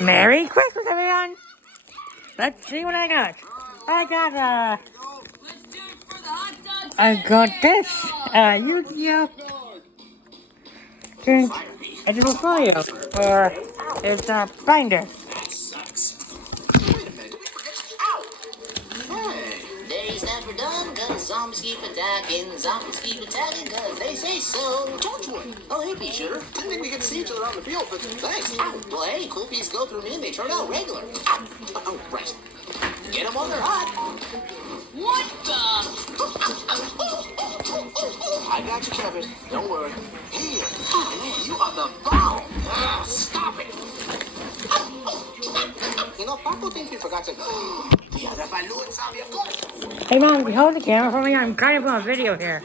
Merry Christmas, everyone! Let's see what I got. I got this. Yu-Gi-Oh! Digital folio. Or it's a binder. Day's never done, cause zombies keep attacking, cause they say so. Torchwood! Oh, hey, pea shooter. Didn't think we get to see each other on the field, but thanks. Ow. Well, hey, cool peas go through me and they turn out regular. Ow. Oh, right. Get them while they're hot. What the? I got you covered. Don't worry. Here, you are the bomb. Stop it. You know, Paco thinks we forgot to... The other balloons are your good. Hey Mom, can you hold the camera for me? I'm kind of on a video here.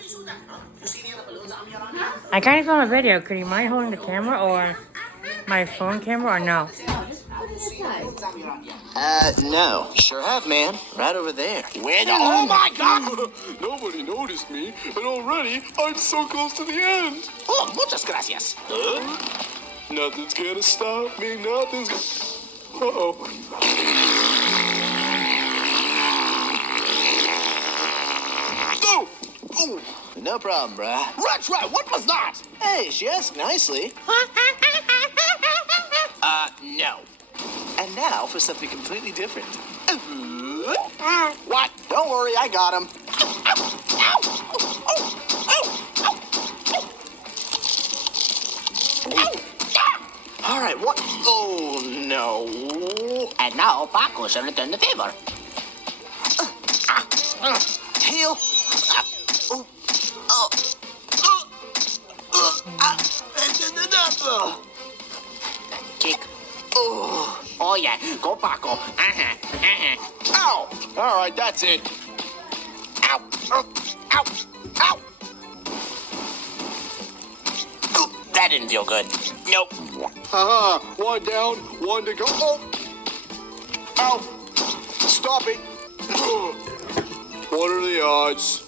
I kind of on a video. Could you mind holding the camera or my phone camera or no? No. Sure have, man. Right over there. Where the... Oh, my God! Nobody noticed me, and already I'm so close to the end. Oh, muchas gracias. Nothing's gonna stop me, nothing's gonna... Uh-oh. Oh! Oh! No problem, bruh. Retro, what was that? Hey, she asked nicely. No. And now for something completely different. What? Don't worry, I got him. All right, what? Oh, no. And now Paco shall return the favor. Heal. Kick. Oh, yeah. Go, Paco. Ow! All right, that's it. Ow! Ow! Ow! Ow! That didn't feel good. Nope. Haha, one down, one to go. Oh! Ow! Stop it! What are the odds?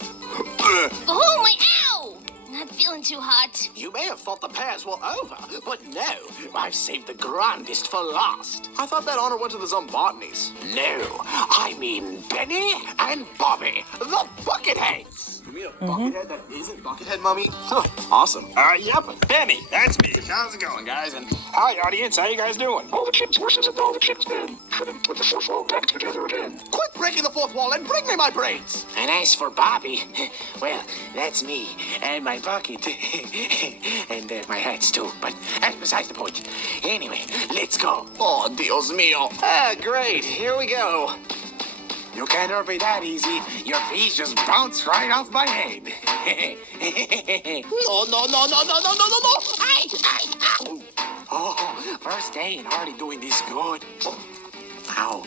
Oh, my ow! Not feeling too hot. You may have thought the pairs were over, but no, I've saved the grandest for last. I thought that honor went to the Zombotnies. No, I mean Benny and Bobby, the Bucketheads. You mean a Buckethead that isn't Buckethead, Mummy? Huh, awesome. Yep, Benny, that's me. How's it going, guys? And hi, audience, how you guys doing? All the kids' horses and all the kids men. Couldn't put the fourth wall back together again. Quit breaking the fourth wall and bring me my brains. And as for Bobby, well, that's me and my bucket and my hats too. But that's besides the point. Anyway, let's go. Oh, Dios mío. Ah, great. Here we go. You can't hurt me that easy. Your fees just bounced right off my head. No, no, no, no, no, no, no, no, no. Ow. Oh, first day and already doing this good. Ow.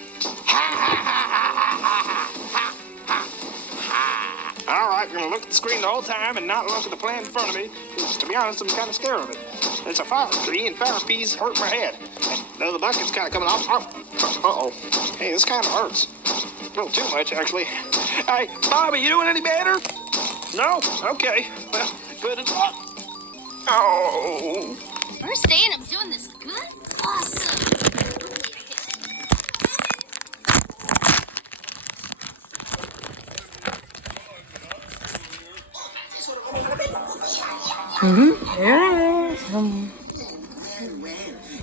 All right, I'm gonna look at the screen the whole time and not look at the plan in front of me. 'Cause, to be honest, I'm kind of scared of it. It's a fire tree, and fire peas hurt my head. And the bucket's kind of coming off. Uh-oh. Hey, this kind of hurts. A little too much, actually. Hey, Bobby, you doing any better? No? Okay. Well, good as luck. Oh. First day and I'm doing this good? Awesome. Yes. Well,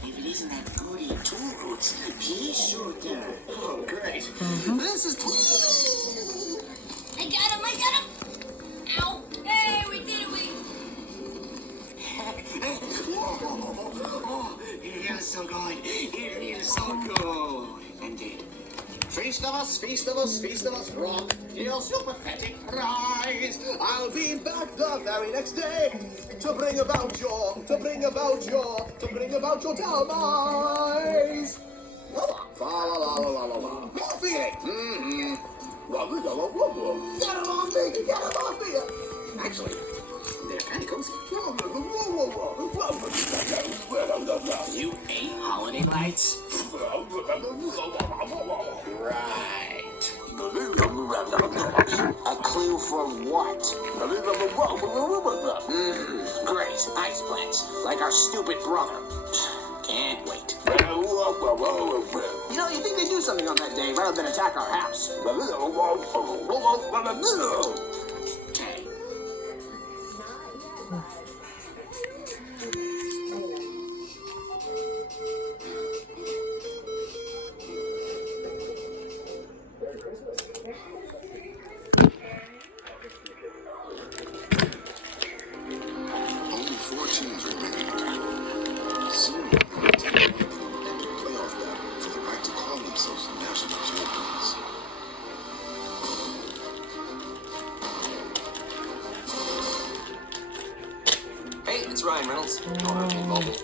if it isn't that goody two roots, pea shooter. Oh, great. This is... I got him. Ow. Hey, we did it. It feels so good. It feels so good. Indeed. Feast of us, feast of us, feast of us, rock. Your sympathetic rise. I'll be back the very next day to bring about your demise. Fa la la la la la la. More feeling. Get him off me. Actually, they're kind of cozy. You ate holiday lights? Right. A clue for what? Great. Ice plants, like our stupid brother. Can't wait. You know, you think they'd do something on that day rather than attack our house. Only 4 teams remain. Soon, they'll take one of them into a playoff battle for the right to call themselves the national champions. Hey, it's Ryan Reynolds. Owner of Mint Mobile.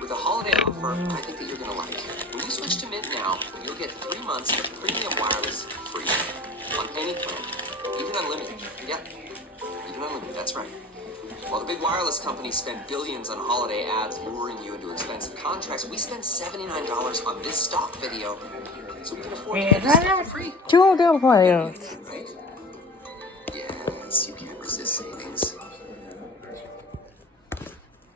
With a holiday offer, I think that you're gonna like. When you switch to Mint now, you'll get 3 months of premium wireless free on any plan, even unlimited. Yeah, even unlimited. That's right. While the big wireless companies spend billions on holiday ads luring you into expensive contracts, we spend $79 on this stock video, so we can afford to get this stuff for free. Two good players. Right? Yes, you can't resist savings.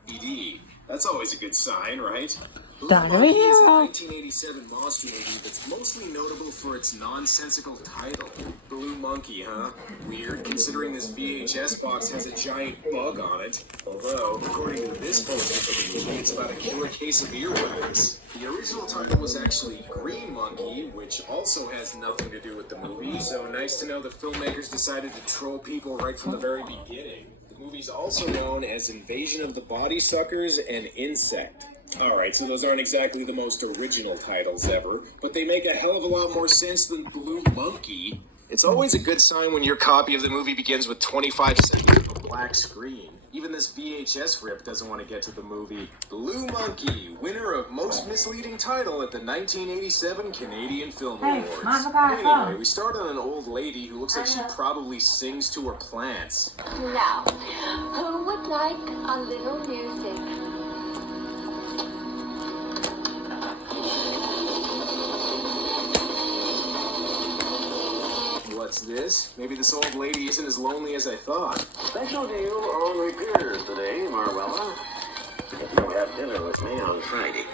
ED. That's always a good sign, right? Blue Done Monkey is a hero. 1987 monster movie that's mostly notable for its nonsensical title. Blue Monkey, huh? Weird, considering this VHS box has a giant bug on it. Although, according to this poster for the movie, it's about a killer case of earwax. The original title was actually Green Monkey, which also has nothing to do with the movie, so nice to know the filmmakers decided to troll people right from the very beginning. The movie's also known as Invasion of the Body Suckers and Insect. Alright, so those aren't exactly the most original titles ever, but they make a hell of a lot more sense than Blue Monkey. It's always a good sign when your copy of the movie begins with 25 seconds of a black screen. Even this VHS rip doesn't want to get to the movie. Blue Monkey, winner of Most Misleading Title at the 1987 Canadian Film Awards. Anyway, we start on an old lady who looks like she probably sings to her plants. Now, who would like a little music? What's this? Maybe this old lady isn't as lonely as I thought. Special deal on repairs today, Marwella. If you'll have dinner with me on Friday.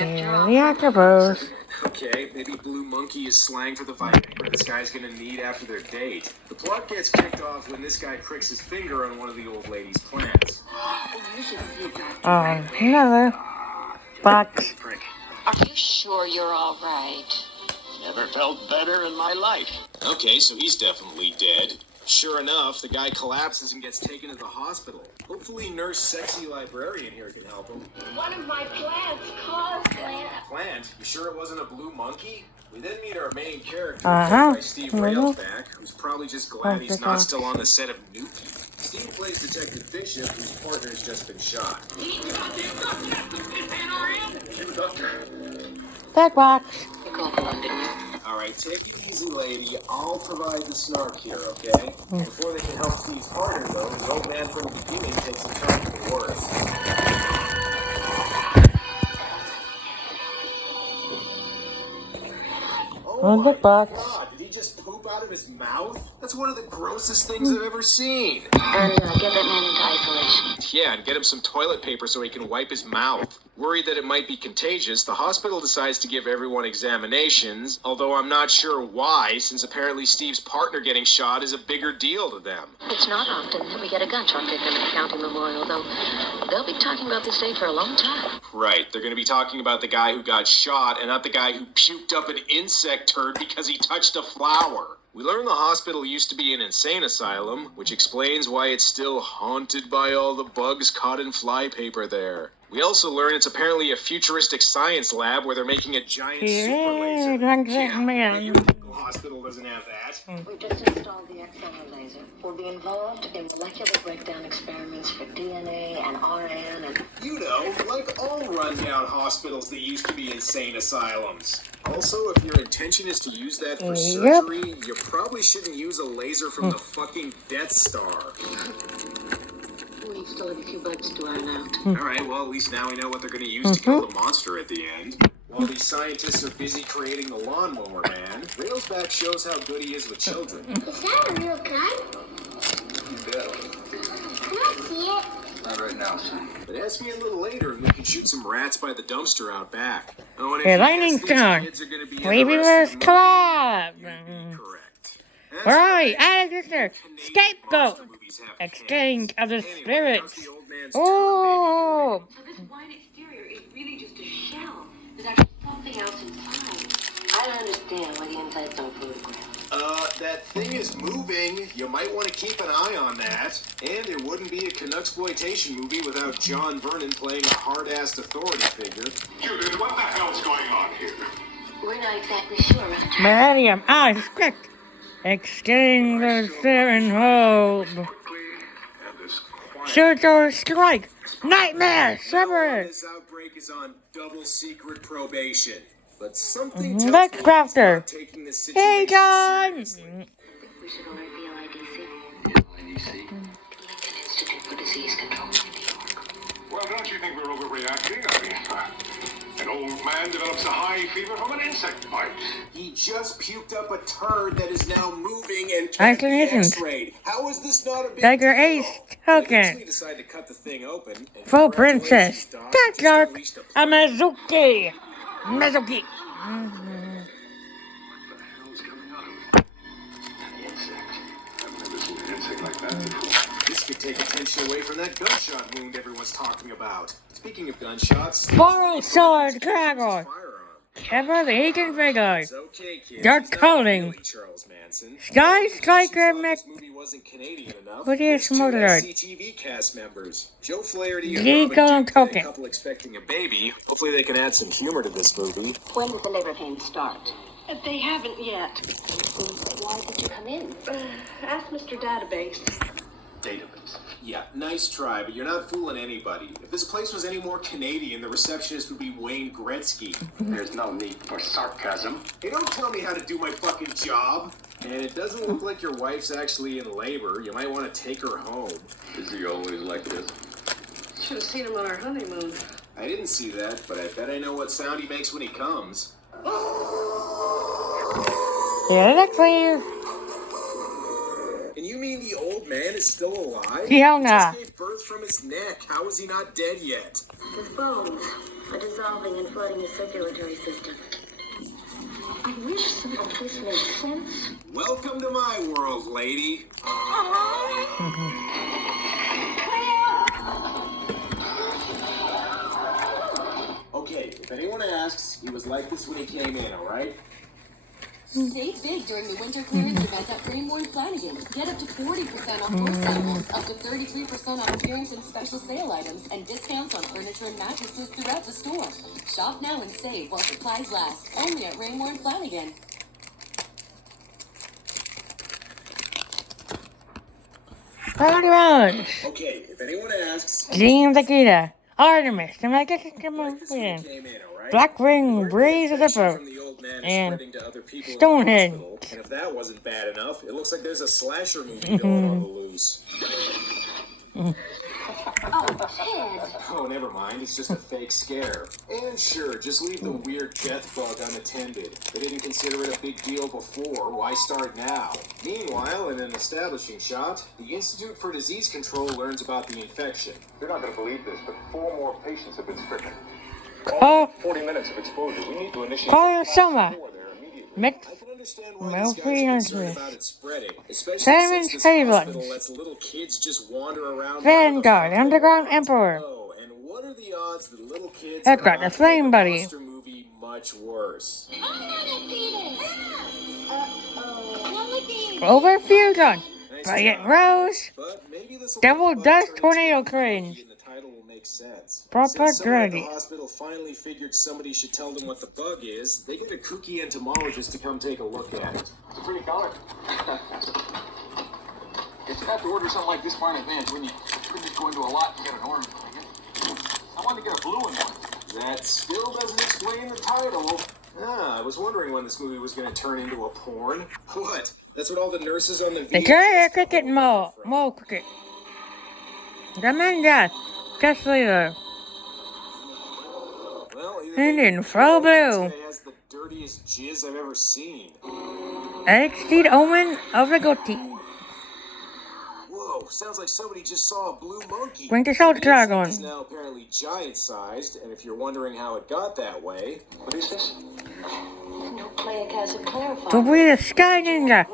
And the octopus. Okay, maybe Blue Monkey is slang for the Viagra this guy's gonna need after their date. The plot gets kicked off when this guy pricks his finger on one of the old lady's plants. Oh, another box. Are you sure you're all right? Never felt better in my life. Okay, so he's definitely dead. Sure enough, the guy collapses and gets taken to the hospital. Hopefully Nurse Sexy Librarian here can help him. One of my plants caused that. Plant? You sure it wasn't a blue monkey? We then meet our main character, played by Steve Railsback, who's probably just glad he's not still on the set of Nuki. Steve plays Detective Bishop, whose partner's just been shot. That box. You called one, didn't you? Alright, take it easy, lady. I'll provide the snark here, okay? Before they can help Steve's partner, though, the old man from the beginning takes a turn for the worse. On the box. God, did he just poop out of his mouth? That's one of the grossest things I've ever seen. And get that man into isolation. Yeah, and get him some toilet paper so he can wipe his mouth. Worried that it might be contagious, the hospital decides to give everyone examinations, although I'm not sure why, since apparently Steve's partner getting shot is a bigger deal to them. It's not often that we get a gunshot victim at the county memorial, though. They'll be talking about this day for a long time. Right, they're going to be talking about the guy who got shot and not the guy who puked up an insect turd because he touched a flower. We learn the hospital used to be an insane asylum, which explains why it's still haunted by all the bugs caught in flypaper there. We also learn it's apparently a futuristic science lab where they're making a giant super laser. The usual hospital doesn't have that. We just installed the XLR laser. We'll be involved in molecular breakdown experiments for DNA and RN and... You know, like all rundown hospitals that used to be insane asylums. Also, if your intention is to use that for surgery, you probably shouldn't use a laser from the fucking Death Star. We still have a few bugs to iron out. Alright, well, at least now we know what they're going to use to kill the monster at the end. While these scientists are busy creating the lawnmower man, Railsback shows how good he is with children. Is that a real gun? You bet. Can I see it? Not right now, son. But ask me a little later and we can shoot some rats by the dumpster out back. Oh, and if Hey, you Lightning guess these Stone. kids are gonna be Wavy interested Rose in Club. correct. That's Where are we? right. Alexander. Scapegoat. Monster movies have Exchange of the Anyway, how's spirits. the old man's Oh. So this wine exterior is really just a shell. There's actually something else inside. I don't understand why the inside's on photograph. That thing is moving. You might want to keep an eye on that. And it wouldn't be a Canucksploitation movie without John Vernon playing a hard-assed authority figure. Judith, what the hell's going on here? We're not exactly sure, Roger. Millennium. Ah, it's correct. Exchange of Seven Hope. Quickly, and this quiet. Shoot or strike. Nightmare. Well, Separate. this outbreak is on double secret probation. But something Mhm. tells Let's me he's crafter. not taking this situation Hey, John. seriously. We should alert the LIDC. LIDC? Lincoln Institute for Disease Control in New York. Well, don't you think we're overreacting? I mean, an old man develops a high fever from an insect bite. He just puked up a turd that is now moving and I can't can be isn't. x-rayed. How is this not a big Tiger deal? Ace They token. eventually decide to cut the thing open. And Full congratulations, princess. Doc, That you just dark. unleashed a A plague. Mizuki. Mizuki. What the hell's coming out of it? An insect. I've never seen an insect like that before. This could take attention away from that gunshot wound everyone's talking about. Speaking of gunshots, Borrow sword dragon. firearm. Ever the Egan figures. It's okay, kids. Dark He's not coding. really Charles Manson. Sky Striker She thought Mech. this movie wasn't Canadian enough. What is There's two smothered? SCTV cast members, Joe Flaherty and Legal Robin Duke, play token. a couple expecting a baby. Hopefully they can add some humor to this movie. When did the labor pains start? They haven't yet. Why did you come in? Ask Mr. Database. Database. Yeah, nice try, but you're not fooling anybody. If this place was any more Canadian, the receptionist would be Wayne Gretzky. There's no need for sarcasm. Hey, don't tell me how to do my fucking job. And it doesn't look like your wife's actually in labor. You might want to take her home. Is he always like this? Should have seen him on our honeymoon. I didn't see that, but I bet I know what sound he makes when he comes. Yeah, please. And you mean the old man is still alive? Hell He nah. just gave birth from his neck. How is he not dead yet? His bones are dissolving and flooding his circulatory system. I wish some of this made sense. Welcome to my world, lady. Okay, if anyone asks, he was like this when he came in, alright? Save big during the winter clearance event at Rainbow Flanagan. Get up to 40% off core samples, up to 33% off clearance and special sale items, and discounts on furniture and mattresses throughout the store. Shop now and save while supplies last. Only at Rainbow Flanagan. Run. Okay, if anyone asks, Jean Takeda. Artemis. I'm like, like this when he came in, alright? Black Ring, Breeze of the Infection Boat. from the old man is and spreading to other people in the Stonehenge. hospital, and if that wasn't bad enough, it looks like there's a slasher movie going on the loose. Oh, never mind. It's just a fake scare. And sure, just leave the weird death bug unattended. They didn't consider it a big deal before. Why start now? Meanwhile, in an establishing shot, the Institute for Disease Control learns about the infection. You're not going to believe this, but 4 more patients have been stricken. Oh, 40 minutes of exposure. We need to initiate Fire Summer. there immediately. Mix. I can understand why Well, these guys are concerned 300. about it spreading, especially Simon's since this Haven. hospital lets little kids just wander around. Vanguard, wherever the fuck they Underground want. Emperor. Oh, and what are the odds that little kids That's are right, the not Flame making Buddy. monster movie much worse? I want to see this. Uh-oh. Over Fusion. Nice Brilliant job. Rose. But maybe this will Double make the bug Dust turn into Tornado a Cringe. movie and the title will make sense. Proper Since someone at the Granny. hospital finally figured somebody should tell them what the bug is, they get a kooky entomologist to come take a look at it. It's a pretty color. If you have to order something like this far in advance, wouldn't you? Couldn't just go into a lot and get an orange one, I guess. I wanted to get a blue one. That still doesn't explain the title. I was wondering when this movie was going to turn into a porn. What? That's what all the nurses on the The VHS Carrier Cricket Mole Cricket. Gamanda. Just leader. Well, either And they- in Fro Blue. This guy has the dirtiest jizz I've ever seen. Exceed Omen of the Goatee. Whoa, Whoa, sounds like somebody just saw a blue monkey. Bring the salt jar on. It's now apparently giant-sized, and if you're wondering how it got that way, what is this? Nucleic acid clarifier. To be the Sky Ninja.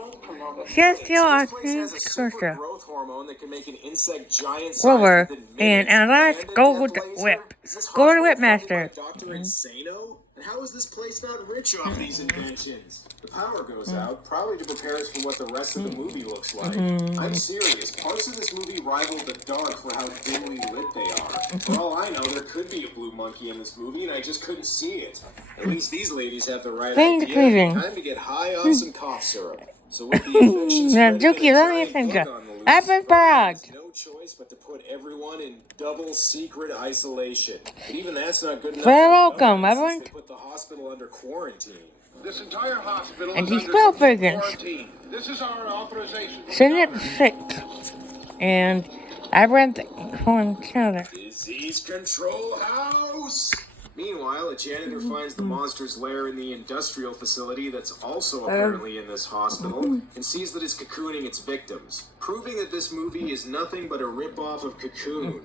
Yes, you are. This place has a super growth hormone that can make an insect giant-sized Grover, within and minutes, let's and a go death with the laser. whip. Is this Go to the hospital whip funded master. by Dr. Insano? And how is this place not rich off these inventions? The power goes out, probably to prepare us for what the rest of the movie looks like. I'm serious. Parts of this movie rival the dark for how dimly lit they are. For all I know, there could be a blue monkey in this movie, and I just couldn't see it. At least these ladies have the right Thank idea. you. Time to get high off some cough syrup. So with the infection Now, spreading Juki, and a let me giant think. bug on the loose, Apple Barbara has Prague. no choice but to put everyone in double secret isolation. But even that's not good enough. Very for the welcome, government, since everyone. They put the hospital under quarantine. This entire hospital And is he's under spell complete figures. quarantine. This is our authorization. Send it 6. And I read the one together. Disease Control House! Meanwhile, a janitor finds the monster's lair in the industrial facility that's also apparently in this hospital and sees that it's cocooning its victims, proving that this movie is nothing but a ripoff of Cocoon.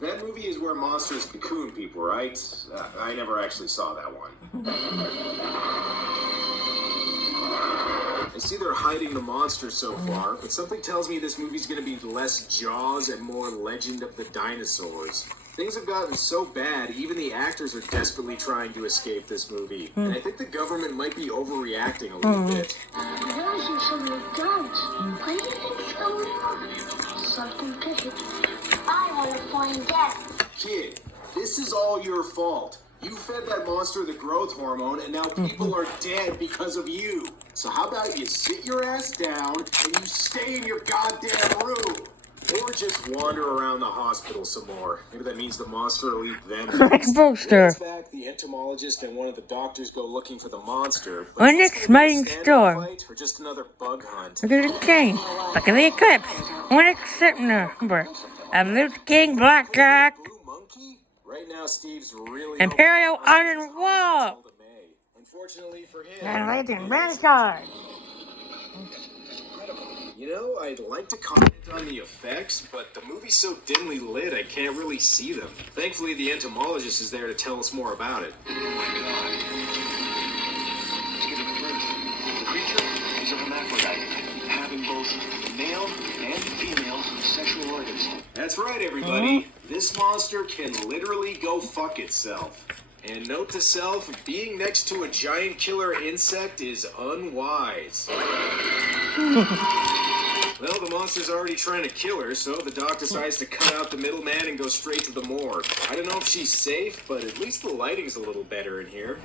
That movie is where monsters cocoon people, right? I never actually saw that one. I see they're hiding the monster so far, but something tells me this movie's gonna be less Jaws and more Legend of the Dinosaurs. Things have gotten so bad, even the actors are desperately trying to escape this movie. And I think the government might be overreacting a little bit. Those are some of your guns. Why do you think someone else? Something fishy. I want to find out. Kid, this is all your fault. You fed that monster the growth hormone, and now people are dead because of you. So how about you sit your ass down and you stay in your goddamn room? Or just wander around the hospital some more. Maybe that means the monster will eat them. Correct poster. In fact, the entomologist and one of the doctors go looking for the monster. But One is this next gonna be a main stand-up store. fight or just another bug hunt? Look at the chain. Look at the eclipse. One exception number. A Luther King Blackjack. Blue monkey? Right now, Steve's really Imperial hoping the Iron monster's Wall. until the May. Unfortunately for him, And Legend it is- Vanguard. You know, I'd like to comment on the effects, but the movie's so dimly lit I can't really see them. Thankfully, the entomologist is there to tell us more about it. The creature is a hermaphrodite, having both male and female sexual organs. That's right, everybody. This monster can literally go fuck itself. And note to self, being next to a giant killer insect is unwise. Well, the monster's already trying to kill her, so the doc decides to cut out the middleman and go straight to the morgue. I don't know if she's safe, but at least the lighting's a little better in here.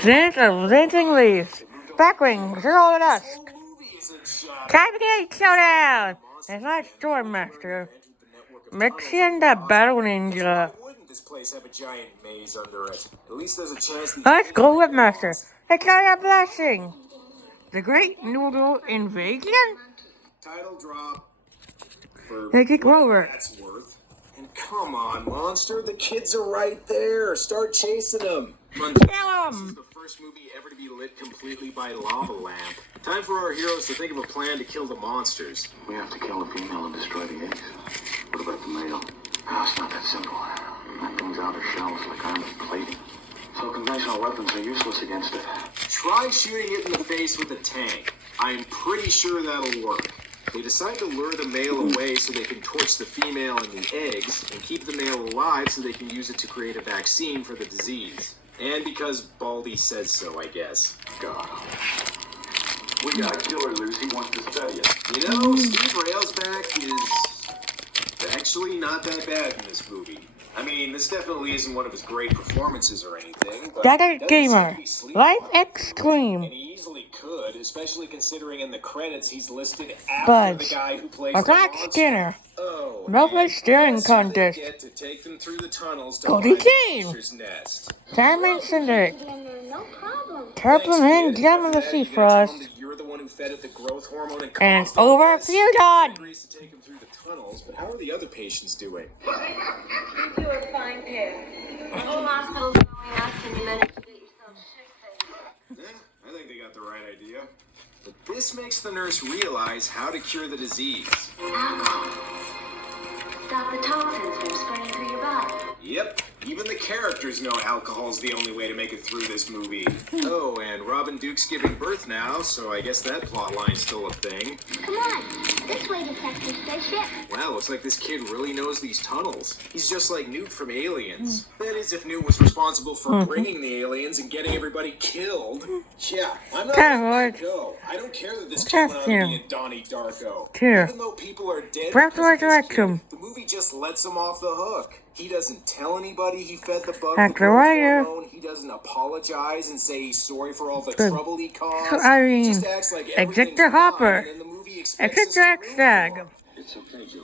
Scent of Dancing Leaves. Backwings. All of us. The movie is in shot. Cavity Showdown. It's not Storm Master. Mixing the Battle Ninja. Why wouldn't this place have a giant maze under it? At least there's a chance these Let's go with Master. It's a blessing. The Great Noodle Invasion? title drop for Hey, kick whatever Rover. that's worth. And come on, monster, the kids are right there. Start chasing them. Kill This is 'em. the first movie ever to be lit completely by lava lamp. Time for our heroes to think of a plan to kill the monsters. We have to kill the female and destroy the eggs. What about the male? No, it's not that simple. That thing's outer shell is like armor plating. So conventional weapons are useless against it. Try shooting it in the face with a tank. I'm pretty sure that'll work. They decide to lure the male away so they can torch the female and the eggs, and keep the male alive so they can use it to create a vaccine for the disease. And because Baldy says so, I guess. God. We got a killer loose. He wants to study it. You know, Steve Railsback is actually not that bad in this movie. I mean, this definitely isn't one of his great performances or anything, but Dagger he doesn't seem Gamer. to be sleeping Life on it. Extreme. And he easily could, especially considering in the credits he's listed after Buds. the guy who plays Attack the monster. Skinner. Oh, Roughly and Steering that's who they Contest. get to take them through the tunnels to Cody find the King. monster's nest. Diamond Cinder. No problem. Turtle and Gem of the Sea Frost. You're the one who fed it the growth hormone and And caused all over this. Feudon. Agrees to take him through the tunnels, but how are the other patients doing? You two are a fine pair. The whole hospital's going nuts and you managed to get yourself sick, baby. Yeah, I think they got the right idea. But this makes the nurse realize how to cure the disease. Alcohol. Stop the toxins from spreading through your body. Yep, even the characters know alcohol's the only way to make it through this movie. Oh, and Robin Duke's giving birth now, so I guess that plot line's still a thing. Come on, this way, Detective Spaceship. Wow, looks like this kid really knows these tunnels. He's just like Newt from Aliens. That is, if Newt was responsible for bringing the aliens and getting everybody killed. Yeah, I'm not Coward. letting it go. I don't care that this kid That's went on to be him. a Donnie Darko. Here. Even though people are dead Breath because of this resurrection. kid, the movie just lets him off the hook. He doesn't tell anybody he fed the bug That's the growth right. hormone. He doesn't apologize and say he's sorry for all the Good. trouble he caused. So, I mean, He just acts like exit everything's the fine, hopper. and then the movie expects Exit us the to X root tag. for him. It's okay, Joey.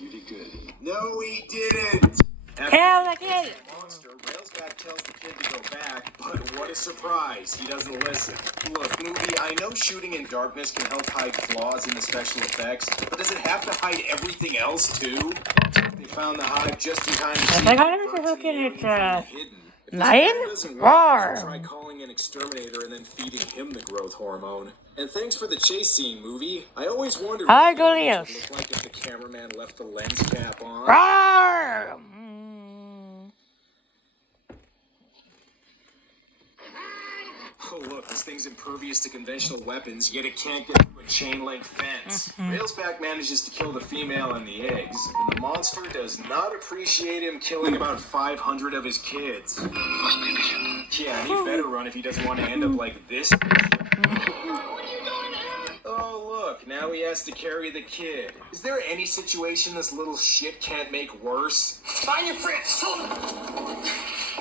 You did good. No, he didn't. Tell the kid. Monster, Railsback tells the kid to go back, but what a surprise, he doesn't listen. Look, movie, I know shooting in darkness can help hide flaws in the special effects, but does it have to hide everything else, too? They found the hive just in time to see think I the know birds how and can the it, aliens being hidden. If this lion? plan doesn't work, Roar. try calling an exterminator and then feeding him the growth hormone. And thanks for the chase scene, movie. I always wondered Hi, what the aliens Julius. would look like if the cameraman left the lens cap on. Roar. Oh, look, this thing's impervious to conventional weapons, yet it can't get through a chain-link fence. Railsback manages to kill the female and the eggs, and the monster does not appreciate him killing about 500 of his kids. Yeah, and he better run if he doesn't want to end up like this. Oh, look, now he has to carry the kid. Is there any situation this little shit can't make worse? Find your friends.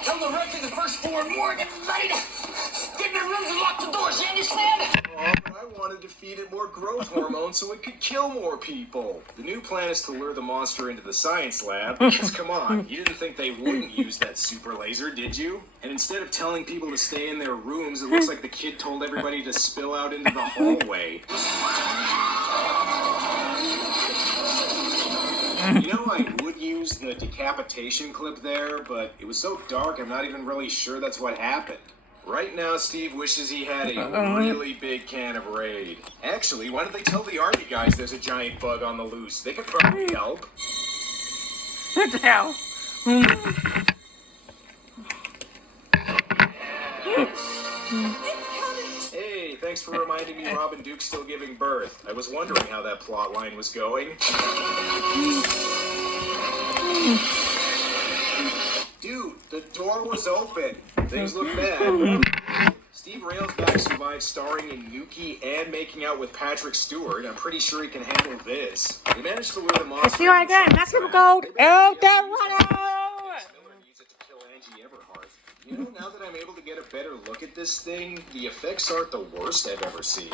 Tell the rest of the first floor and warn everybody to get in their rooms and lock the doors. You understand? Oh, but I wanted to feed it more growth hormone so it could kill more people. The new plan is to lure the monster into the science lab, because come on, you didn't think they wouldn't use that super laser, did you? And instead of telling people to stay in their rooms, it looks like the kid told everybody to spill out into the hallway. You know, I would use the decapitation clip there, but it was so dark I'm not even really sure that's what happened. Right now, Steve wishes he had a really big can of Raid. Actually, why don't they tell the army guys there's a giant bug on the loose? They could probably help. What the hell? Hey, thanks for reminding me Robin Duke's still giving birth. I was wondering how that plot line was going. Dude, the door was open. Things look bad. Steve Railsback survived starring in Nuki and making out with Patrick Stewart. I'm pretty sure he can handle this. He managed to lure the monster. Let's see what I got. Maximum gold. Oh, that one. Use it to kill Angie Everhart. You know, now that I'm able to get a better look at this thing, the effects aren't the worst I've ever seen.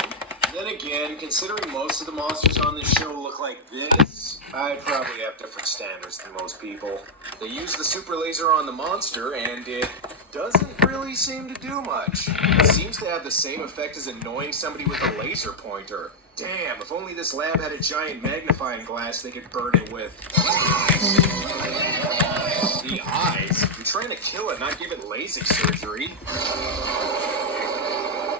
Then again, considering most of the monsters on this show look like this, I probably have different standards than most people. They use the super laser on the monster, and it doesn't really seem to do much. It seems to have the same effect as annoying somebody with a laser pointer. Damn, if only this lab had a giant magnifying glass they could burn it with. The eyes? You're trying to kill it, not give it LASIK surgery.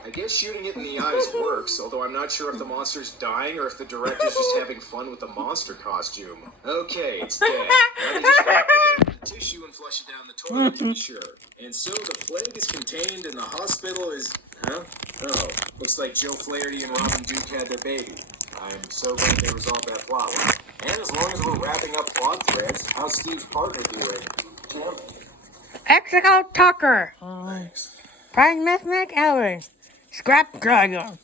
I guess shooting it in the eyes works, although I'm not sure if the monster's dying or if the director's just having fun with the monster costume. Okay, it's dead. Now they just wrap it in tissue and flush it down the toilet to be sure. And so the plague is contained and the hospital is... Huh? Oh, looks like Joe Flaherty and Robin Duke had their baby. I'm so glad they resolved that plot line. And as long as we're wrapping up plot threads, how's Steve's partner doing? Exegol Tucker. Thanks. Prime Mathematic Allen. Scrap Dragon.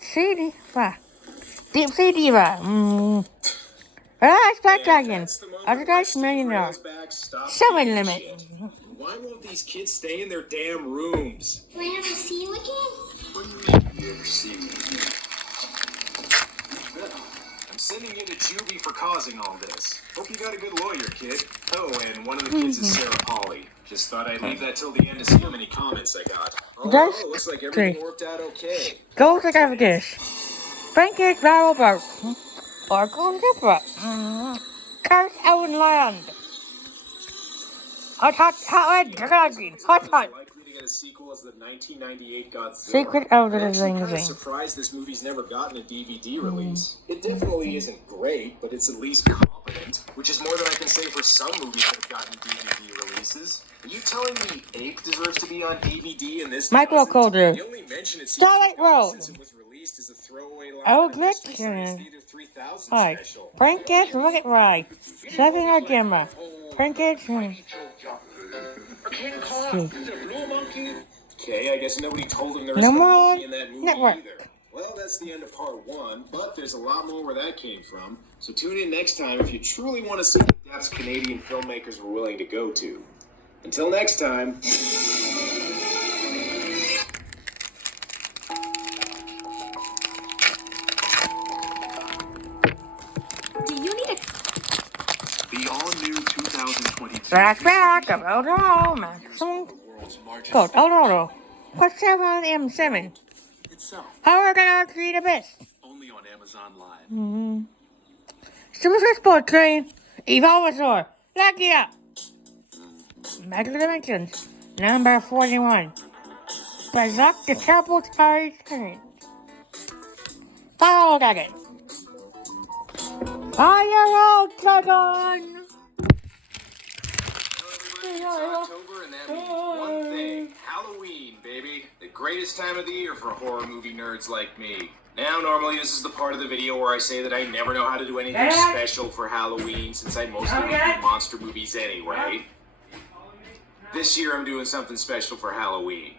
Sea Diva. Deep Sea Diva. Spec Dragon. Advertised Millionaire. Summon Limit. Why won't these kids stay in their damn rooms? Can I ever see you again? You ever see me again? I'm sending you to juvie for causing all this. Hope you got a good lawyer, kid. Oh, and one of the kids is Sarah Polly. Just thought I'd leave that till the end to see how many comments I got. Oh, looks like everything worked out okay. Go to Cavendish. Pancake Barrel Boat. Or Golden Dipper. Curse Owen Land. Hot Dragon. Hot. get a sequel as the 1998 Godzilla. Secret of the I'm actually kind of Zing. surprised this movie's never gotten a DVD release. It definitely isn't great, but it's at least competent, which is more than I can say for some movies that have gotten DVD releases. Are you telling me Ape deserves to be on DVD and this Michael doesn't? Calder. The only mention it seems Starlight to have Road. since it was released is a throwaway line Oh, in the Mystery good. Science Theater 3000 Hi. special. Prankets, look at right. Saving our camera. Prankets. Okay, I guess nobody told him there was No a more monkey in that movie network. either. Well, that's the end of part 1, but there's a lot more where that came from. So tune in next time if you truly want to see the depths Canadian filmmakers were willing to go to. Until next time. Do you need a The all-new 2022 Flashback of Eldorado. Maximum. world's largest Code Eldorado. What's up on the M7? itself, How are we gonna create a best? only on Amazon Live. Super Sport Train. Evolvasaur. Lucky up. Mega Dimensions. Number 41. Berserk the Terrible Tide Train. Fire Dragon. Fire Road Dragon. It's October, and that means one thing. Halloween, baby. The greatest time of the year for horror movie nerds like me. Now, normally this is the part of the video where I say that I never know how to do anything special for Halloween, since I mostly review monster movies anyway. This year I'm doing something special for Halloween.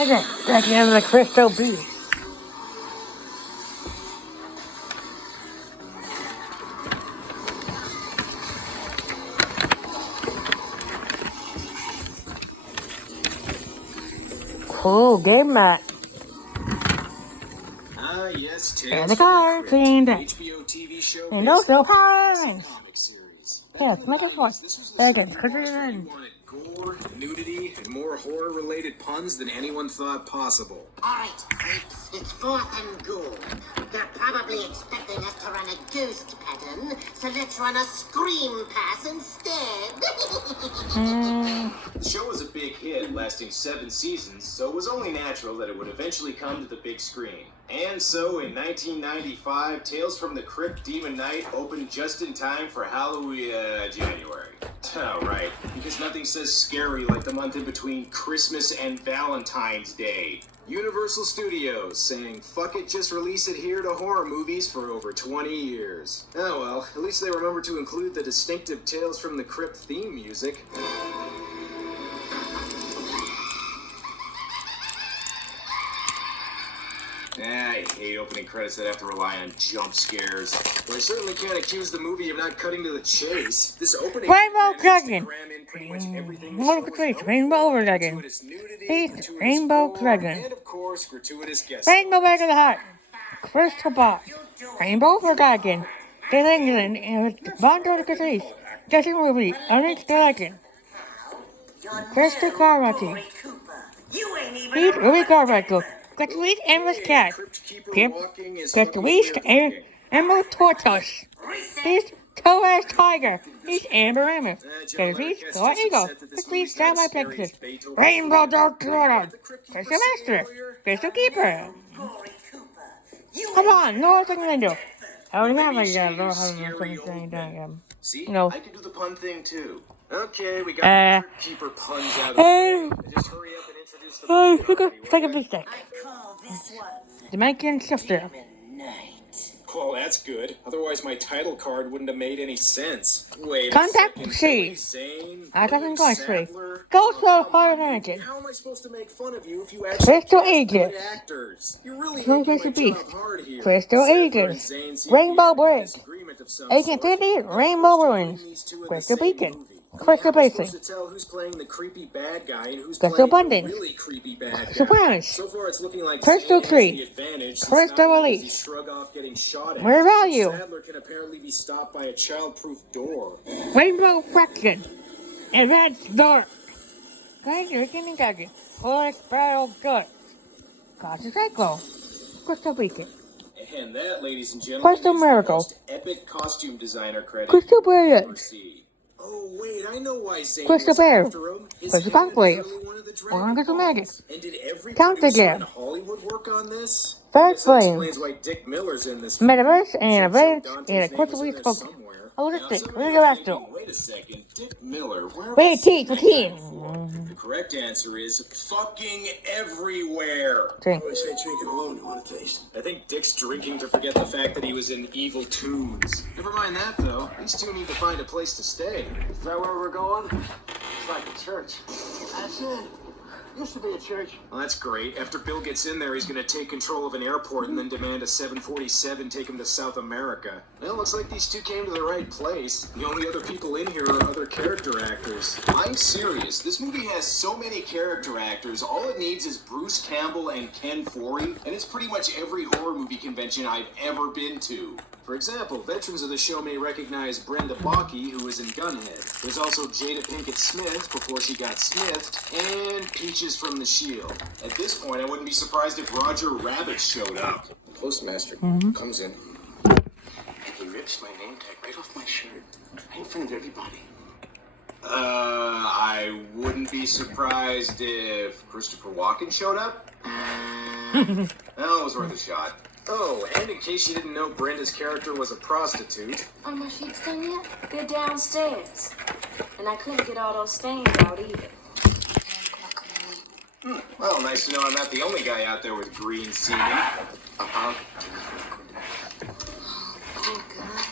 Okay, back into the Crystal Beast. Cool game, Matt. Ah, yes, Tales And the from cards Crypt, and HBO TV show and based also on Power the Rangers. comic series. Yes, make it fun. This was the There again, sort of could watch you where learn? you wanted gore, nudity, and more horror-related puns than anyone thought possible. Alright, freaks, it's 4th and Ghoul. They're probably expecting us to run a ghost pattern, so let's run a scream pass instead. The show was a big hit, lasting 7 seasons, so it was only natural that it would eventually come to the big screen. And so, in 1995, Tales from the Crypt Demon Knight opened just in time for Halloween, January. Oh, right, because nothing says scary like the month in between Christmas and Valentine's Day. Universal Studios saying, fuck it, just release it here to horror movies for over 20 years. Oh well, at least they remember to include the distinctive Tales from the Crypt theme music. I hate opening credits that have to rely on jump scares. But I certainly can't accuse the movie of not cutting to the chase. This opening Rainbow Dragon. cram in pretty much everything Look at this, Rainbow Dragon. gratuitous nudity, Peace, gratuitous Rainbow gore, Dragon. and of course, gratuitous guest Rainbow Back of the Heart. Crystal Box. Rainbow Dragon. This England and with the Bond of the Case. Jesse Movie. Onyx Dragon. Crystal Carmichael. Pete Ruby Carmichael. Gratuit Endless Cat. Pip. Gratuit Emerald Tortoise. Peace Toe-Ass Tiger. Peace Amber Emma. Gratuit Star Eagle. Gratuit Satellite Pegasus. Rainbow Dark Dragon. Crystal Master. Crystal Keeper. Come on, North England. I already have my Lord Husband. See, No. I can do the pun thing too. Okay, we got Crypt Keeper puns out of the way. Just hurry up and introduce the Hey, movie look already, at, take a will ya? big stick. Jamaican shifter. Well, that's good. Otherwise, my title card wouldn't have made any sense. Wait Contact a second. C. Billy Zane, I got William an voice free. Sadler. Go Oh, slow, come hard on, energy. How am I supposed to make fun of you if you actually Crystal cast Aegis. good actors? You really Crystal making my Beast. job hard here. Crystal Sadler and Aegis. Zane seem to be Rainbow having a Bridge. disagreement of some Agent sort. 50, Rainbow Putting Ruins. these two in the Crystal same Beacon. movie. Crystal How am I Basin. supposed to tell who's playing the creepy bad guy and who's Crystal playing the Abundance. really creepy bad guy? Sopranos. So far, it's looking like Crystal Zane has Tree. the advantage. Since Crystal not only does he Release. shrug off getting shot at, Where are you? Sadler can apparently be stopped by a child-proof door. Rainbow Fraction. Advanced Dark. Right, you're getting gadget. Forest Battle Gut. Causes Echo. Crystal Beacon. And that, ladies and gentlemen, Crystal is the Miracle. most epic costume designer credit Crystal you'll ever Brilliant. see. Oh, wait, I know why Zane Crystal was Bear. after him. His Crystal hand was Conclave. really one of the One Dragon Crystal Magic. Balls. And did every Count producer again. in Hollywood work on this? Third I guess that Flame. explains why Dick Miller's in this. Metaverse and Sure, Event Dante's and name a Crystal was in Beast there Focus. somewhere. Holistic. Now, some of Read you the are rest thinking, of wait a second, Dick Miller, where Wait, was teeth, he teeth. The correct answer is fucking everywhere. Drink. I say drink it alone. You want a taste? I think Dick's drinking to forget the fact that he was in Evil Toons. Never mind that, though. These two need to find a place to stay. Is that where we're going? It's like a church. That's it. Used to be a church. Well, that's great. After Bill gets in there, he's going to take control of an airport and then demand a 747 take him to South America. Well, looks like these two came to the right place. The only other people in here are other character actors. I'm serious. This movie has so many character actors. All it needs is Bruce Campbell and Ken Foree, and it's pretty much every horror movie convention I've ever been to. For example, veterans of the show may recognize Brenda Bocke, who was in Gunhead. There's also Jada Pinkett Smith, before she got smithed, and Peaches from The Shield. At this point, I wouldn't be surprised if Roger Rabbit showed up. The postmaster comes in. He rips my name tag right off my shirt. Right in front of everybody. I wouldn't be surprised if Christopher Walken showed up. Well, it was worth a shot. Oh, and in case you didn't know, Brenda's character was a prostitute. Are my sheets done yet? They're downstairs. And I couldn't get all those stains out either. Well, nice to know I'm not the only guy out there with green semen. Thank God.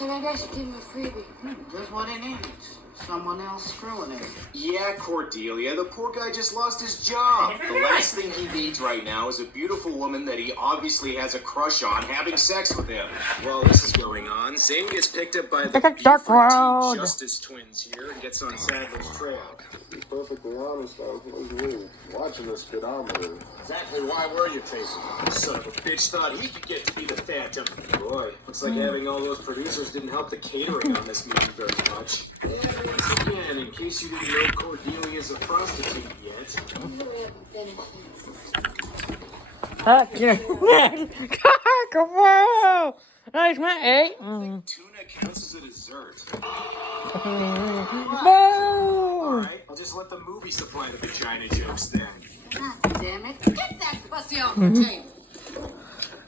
And I guess you give me a freebie. Just what it needs. Someone else screwing it. Yeah, Cordelia, the poor guy just lost his job. The last thing he needs right now is a beautiful woman that he obviously has a crush on having sex with him. While this is going on, Zane gets picked up by the Dark Buford World. Justice twins here and gets on Sadler's trail. To be perfectly honest, I was really watching the speedometer. Exactly why were you chasing him? Son of a bitch thought he could get to be the Phantom. Boy, looks like having all those producers didn't help the catering on this movie very much. And once again, in case you didn't know Cordelia's a prostitute yet. Come on! Nice, my eight. Tuna counts as a dessert. No! Alright, I'll just let the movie supply the vagina jokes then. God damn it. Get that pussy off the table.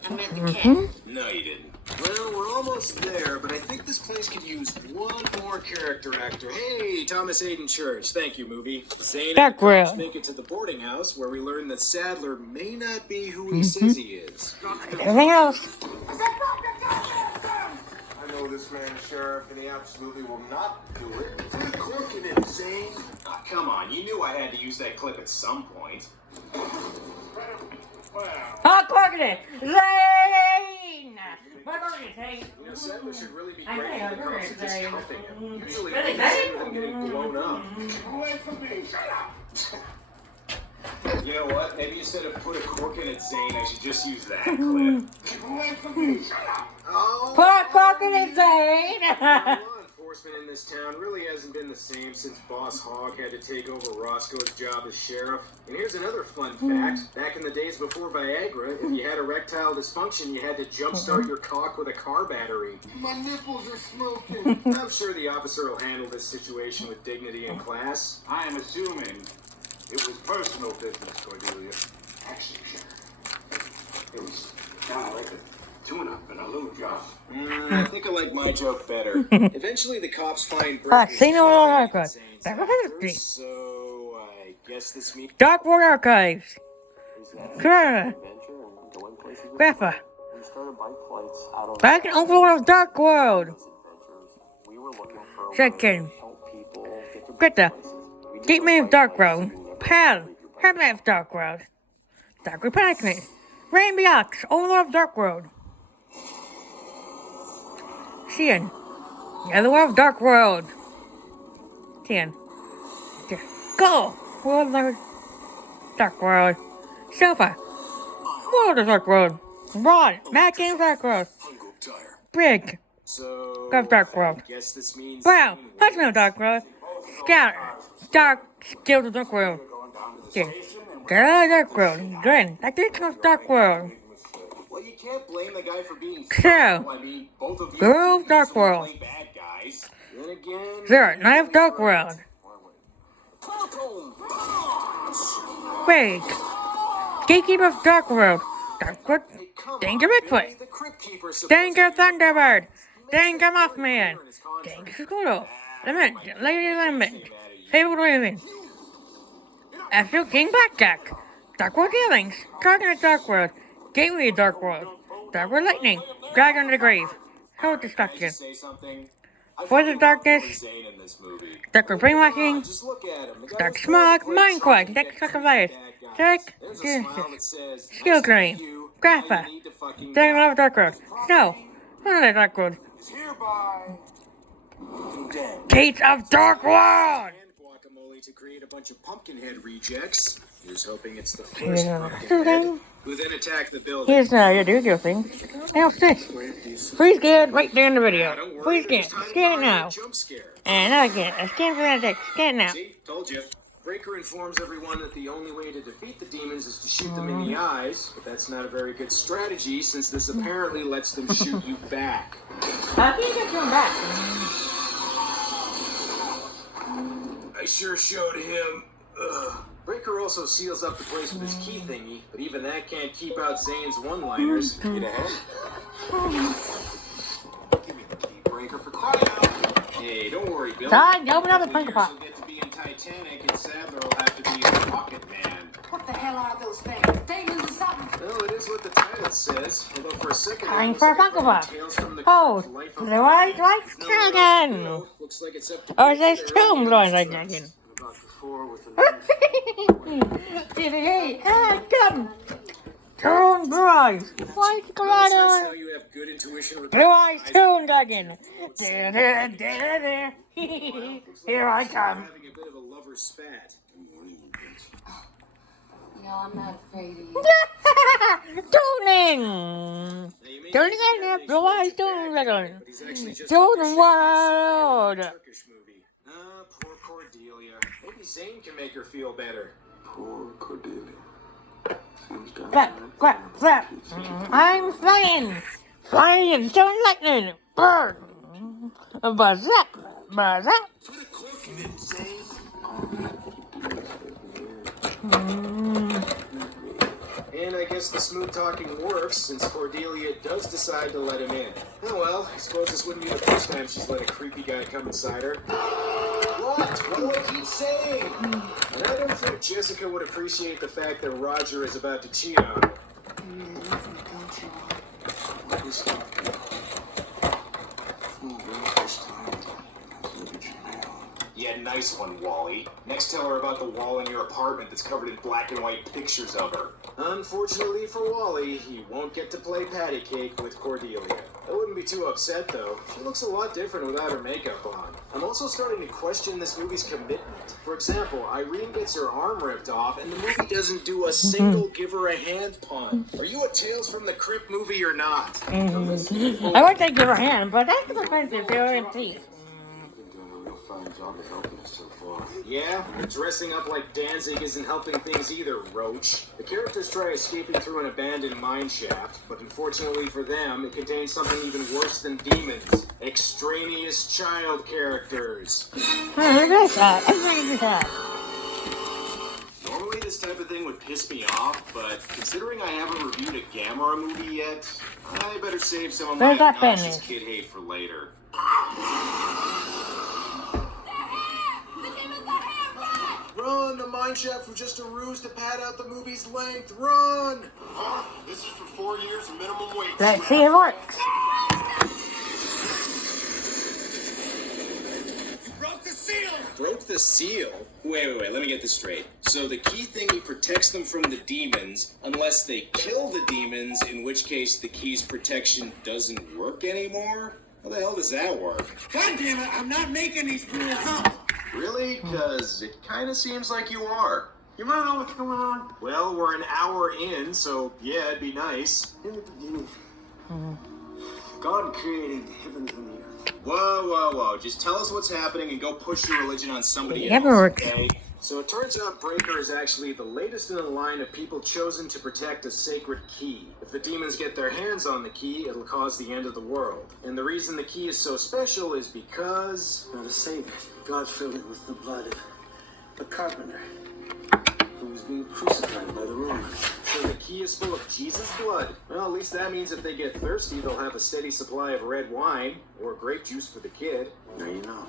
I meant the cat. No, you didn't. Well, we're almost there, but I think this place could use one more character actor. Hey, Thomas Hayden Church. Thank you, movie. Zane and the cops Background. make it to the boarding house, where we learn that Sadler may not be who he says he is. Everything else. I know this man, Sheriff, and he absolutely will not do it. Put a cork in it, Zane. Ah, come on, you knew I had to use that clip at some point. Hot Corkity! Zane! Hot Corkity, Zane. You know, Sadler should really be I grateful know, the cops are just Zane. helping him. Usually, Really, they're Zane? considered him getting blown up. Away from me. Shut up. You know what? Maybe instead of put a cork in it, Zane, I should just use that clip. Keep away from me. Shut up. Oh, Hot Corkity, Zane! law enforcement in this town really hasn't been the same since Boss Hogg had to take over Roscoe's job as sheriff. And here's another fun fact. Back in the days before Viagra, if you had erectile dysfunction, you had to jumpstart your cock with a car battery. My nipples are smoking. I'm sure the officer will handle this situation with dignity and class. I am assuming it was personal business, Cordelia. Actually, Sheriff, it was kind of like a tune-up and a little job. I think I like my joke better. Eventually, the cops find Brittany's seen it all shotgun over. in Zane's That was locker, it. so I guess this means Dark World Archives. Corona. Grappa. Back in Overworld of Dark World. Second. Greta. Deep Man of Dark World. Pal. Hermit of Dark World. Dark Replacement. Rainbow Ox. Overlord of Dark World. Sheehan. The Other World of Dark World. 10. Go! World of Dark World. Sofa. World of Dark World. Rod. Matt Games Dark World. Brig. So, Go Dark World. guess this means Brown. Husband of Dark World. Scout. Dark. Skills of Dark World. Okay. Girl of Dark World. Grin. Tactics of Dark World. Well, you can't blame the guy for being Crow. I mean, both of you Girl of Dark World. play bad guys. Then again, Zero. Knife of Dark World. Brig. Gatekeeper of Dark World. Dark World. Danger Bigfoot. the Crypt Keeper Danger Thunderbird. Danger Mothman. Danger Squirrel. Lament. Lady Lament. Fabled Raven. Astral King Blackjack. Dark World Dealings. Dragon of Dark World. Gateway of Dark World. Dark World Lightning. Dragon of the Grave. Hell Destruction. say something. Force of Darkness. Insane in this movie. Dark World Brainwashing. Just look at him. The guy Dark was Smog. great Mind Quake. something Dark that Sacrifice. bad guy. Dark There's a smile that Genesis. says, Skill "Nice to Dream. meet you. Grappa. Now you need to fucking Dragon die." Love Dark World. Snow. Another Dark World. Gates of Dark World. And guacamole to create a bunch of Pumpkinhead rejects. Here's hoping it's the Here's first another Pumpkinhead, thing. who then attack the building. Here's your do-go thing. Now this. Freeze scan right there in the video. Freeze scan. Scan it now. Jump scare. And now again. A scan for that text. Scan it now. See, told you. Breaker informs everyone that the only way to defeat the demons is to shoot them in the eyes, but that's not a very good strategy since this apparently lets them shoot you back. How can you get them back? I sure showed him. Ugh. Breaker also seals up the place with his key thingy, but even that can't keep out Zane's one-liners. Get ahead. Give me the key, Breaker, for crying out. Hey, don't worry, Bill. Time to open up the Funko Pop. You'll get to be in Titanic, and Sadler will have to be the Rocket Man. What the hell are those things? Demons or something? Well, it is what the title says. Although for a second, Time for a Funko Pop. Tales from the Oh, Life of the White Life No Dragon. Rose Bill. Looks like it's up to Or Breaker there's to two earn Blue these Light trust. Dragon. Hey, come. Toon Blue Eyes. White Bill says how Dragon. you have good intuition Blue Eyes Toon Dragon. Here I come. having a bit of a lover spat. No, I'm not afraid of you. Tuning. Tuning in there. Blue Eyes Toon Dragon. But he's actually just Toon World. Turkish movie. Poor Cordelia. Maybe Zane can make her feel better. Poor Cordelia. Seems kind Flap, flap, flap. I'm flying. Flying. Toon Lightning. Bird. Bazap. Bazap. Put a cork in it, Zane. And I guess the smooth talking works since Cordelia does decide to let him in. Oh well, I suppose this wouldn't be the first time she's let a creepy guy come inside her. What? What do I keep saying? And I don't think Jessica would appreciate the fact that Roger is about to cheat on her. Yeah, nice one, Wally. Next, tell her about the wall in your apartment that's covered in black and white pictures of her. Unfortunately for Wally, he won't get to play patty cake with Cordelia. I wouldn't be too upset, though. She looks a lot different without her makeup on. I'm also starting to question this movie's commitment. For example, Irene gets her arm ripped off, and the movie doesn't do a single give her a hand pun. Are you a Tales from the Crypt movie or not? I would say give her a hand, but that's offensive to her teeth. Yeah, dressing up like Danzig isn't helping things either, Roach. The characters try escaping through an abandoned mine shaft, but unfortunately for them, it contains something even worse than demons. Extraneous child characters. Normally this type of thing would piss me off, but considering I haven't reviewed a Gamera movie yet, I better save some of my Where's that obnoxious pen? kid hate for later. Run! The mine shaft was just a ruse to pad out the movie's length. Run! Huh? This is for 4 years of minimum wage. Let's see if it works. Broke the seal! Broke the seal? Wait, let me get this straight. So the key thingy protects them from the demons, unless they kill the demons, in which case the key's protection doesn't work anymore? How the hell does that work? God damn it, I'm not making these rules up. Really? Because it kind of seems like you are. You wanna know what's going on? Well, we're an hour in, so yeah, it'd be nice. In the beginning, God created the heavens and the earth. Whoa, whoa, whoa. Just tell us what's happening and go push your religion on somebody It else. never works. Okay? So it turns out Breaker is actually the latest in a line of people chosen to protect a sacred key. If the demons get their hands on the key, it'll cause the end of the world. And the reason the key is so special is because... Now to save it, God filled it with the blood of a carpenter who was being crucified by the Romans. So the key is full of Jesus' blood. Well, at least that means if they get thirsty, they'll have a steady supply of red wine or grape juice for the kid. Now you know.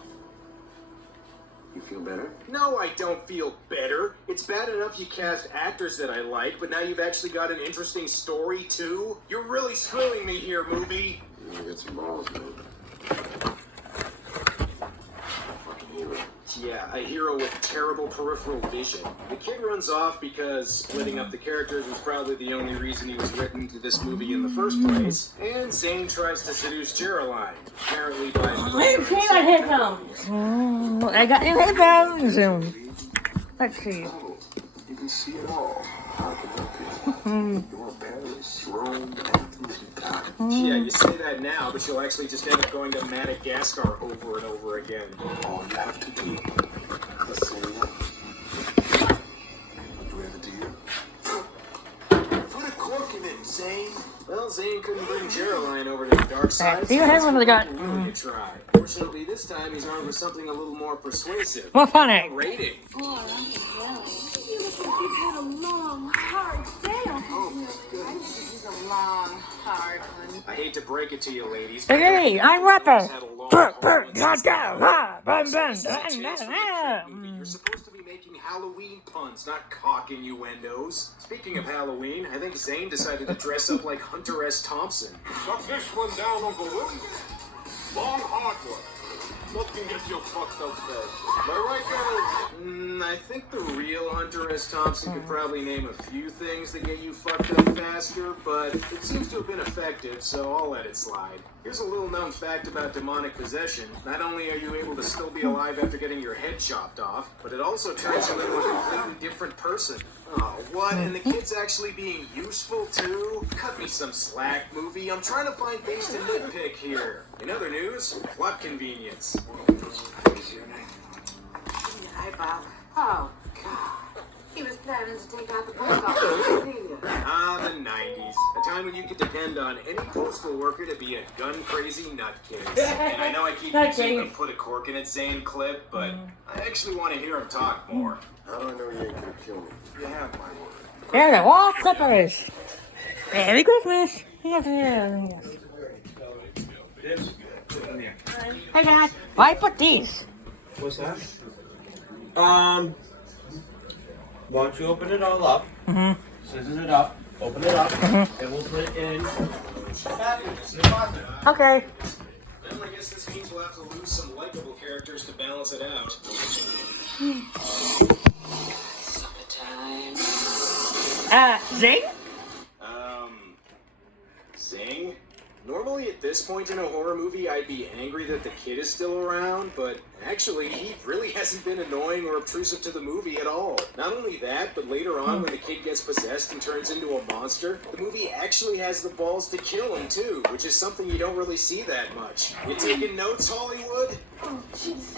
You feel better? No, I don't feel better. It's bad enough you cast actors that I like, but now you've actually got an interesting story, too? You're really screwing me here, movie. You gotta get some balls, man. Fucking hero. Yeah, a hero with terrible peripheral vision. The kid runs off because splitting up the characters was probably the only reason he was written to this movie in the first place. And Zane tries to seduce Geraldine, apparently by... I got new headphones. Let's see. Oh, you can see it all. How can I help you? Your Paris, Rome, Athens, and God. Yeah, you say that now, but you'll actually just end up going to Madagascar over and over again. All you have to do is say yes. Do we have a deal? Put a cork in it, Zane. Well, Zane couldn't bring Geraldine over to the dark side. See what happens when they got. Really try. Fortunately, this time he's armed with something a little more persuasive. More funny. Rating. Boy, I'm jealous. You look like you've had a long, hard day. This is a long, hard one. I hate to break it to you, ladies. Hey, I'm rapper. Had a long, Brr, hard brr, one da, since da, then. ha, bum, bum, This is a da, chance da, for the da. kid movie. You're supposed to be making Halloween puns, not cock innuendos. Speaking of Halloween, I think Zane decided to dress up like Hunter S. Thompson. Shut this one down, Uncle Willie. Long, hard one. Nothing gets you fucked up fast. Am I right, guys? I think the real Hunter S. Thompson could probably name a few things that get you fucked up faster, but it seems to have been effective, so I'll let it slide. Here's a little known fact about demonic possession. Not only are you able to still be alive after getting your head chopped off, but it also turns you into a completely different person. Oh, what? And the kid's actually being useful, too? Cut me some slack, movie. I'm trying to find things to nitpick here. In other news, plot convenience. Hi, Bob. Oh, God. He was planning to take out the post office. Ah, the 90s. A time when you could depend on any postal worker to be a gun-crazy nutcase. And I know I keep using the put a cork in it Zane clip, but I actually want to hear him talk more. How do I know you ain't gonna kill me? You have my word. They're the wall clippers. Merry Christmas. Yes. Hey, Dad. Why put these? What's that? Why don't you open it all up? Scissors it up. Open it up. And we'll put it in. Okay. Well, I guess this means we'll have to lose some likable characters to balance it out. Zing? Zing? Normally at this point in a horror movie, I'd be angry that the kid is still around, but actually, he really hasn't been annoying or obtrusive to the movie at all. Not only that, but later on, when the kid gets possessed and turns into a monster, the movie actually has the balls to kill him, too, which is something you don't really see that much. You taking notes, Hollywood? Oh, Jesus.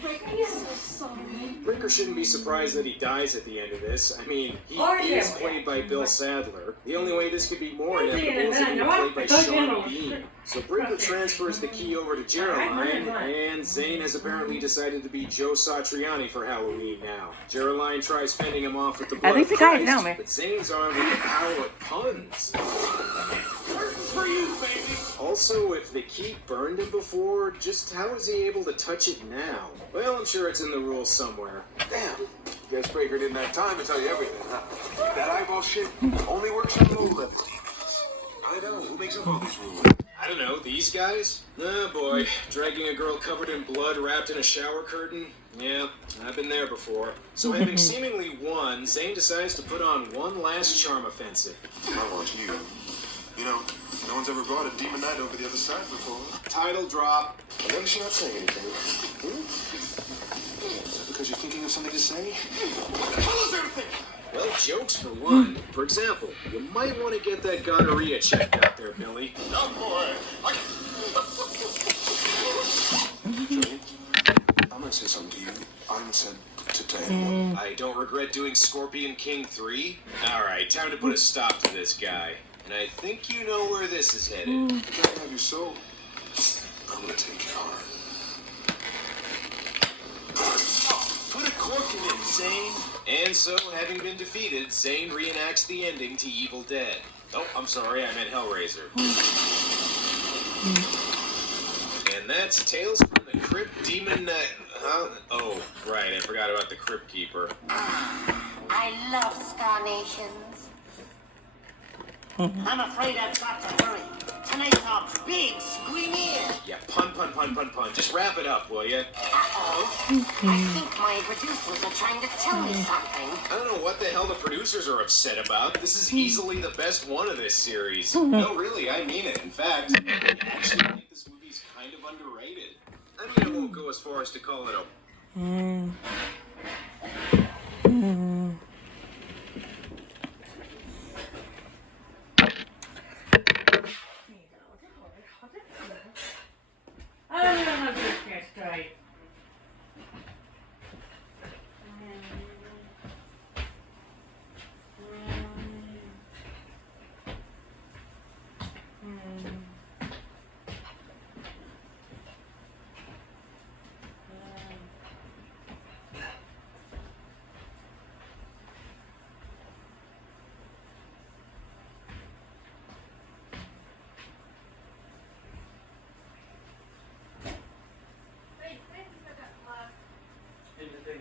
Breaker, I'm so sorry. Breaker shouldn't be surprised that he dies at the end of this. I mean, he is played by Bill Sadler. The only way this could be more inevitable is if he were played by Sean Bean. So Breaker transfers the key over to Geraldine, and Zane has apparently decided to be Joe Satriani for Halloween now. Geraldine tries fending him off with the blood At least of the guys Christ, know me. but Zane's armed with the power of puns. For you, baby. Also, if the key burned him before, just how is he able to touch it now? Well, I'm sure it's in the rules somewhere. Damn. Guess Breaker didn't have time to tell you everything, huh? That eyeball shit only works on low level. I know. Who makes up all these rules? I don't know, these guys? Oh boy, dragging a girl covered in blood wrapped in a shower curtain? Yeah, I've been there before. So having seemingly won, Zane decides to put on one last charm offensive. I want you. You know, No one's ever brought a demon knight over the other side before. Title drop. I notice you're not saying anything. Is that because you're thinking of something to say? What the hell is everything? Well, jokes for one. For example, you might want to get that gonorrhea checked out there, Billy. Young boy. Johnny, I'm gonna say something to you. I'm said today. I don't regret doing Scorpion King 3. Alright, time to put a stop to this guy. And I think you know where this is headed. You gotta have your soul. I'm gonna take your heart. Put a cork in it, Zane. And so, having been defeated, Zane reenacts the ending to Evil Dead. Oh, I'm sorry, I meant Hellraiser. And that's Tales from the Crypt Demon... huh? Oh, right, I forgot about the Crypt Keeper. I love Scarnations. I'm afraid I've got to hurry. Tonight's our big screener. Yeah, pun. Just wrap it up, will ya? Uh-oh. I think my producers are trying to tell me something. I don't know what the hell the producers are upset about. This is easily the best one of this series. No, really, I mean it. In fact, I actually think this movie's kind of underrated. I mean, I won't go as far as to call it a... I don't know how to get straight.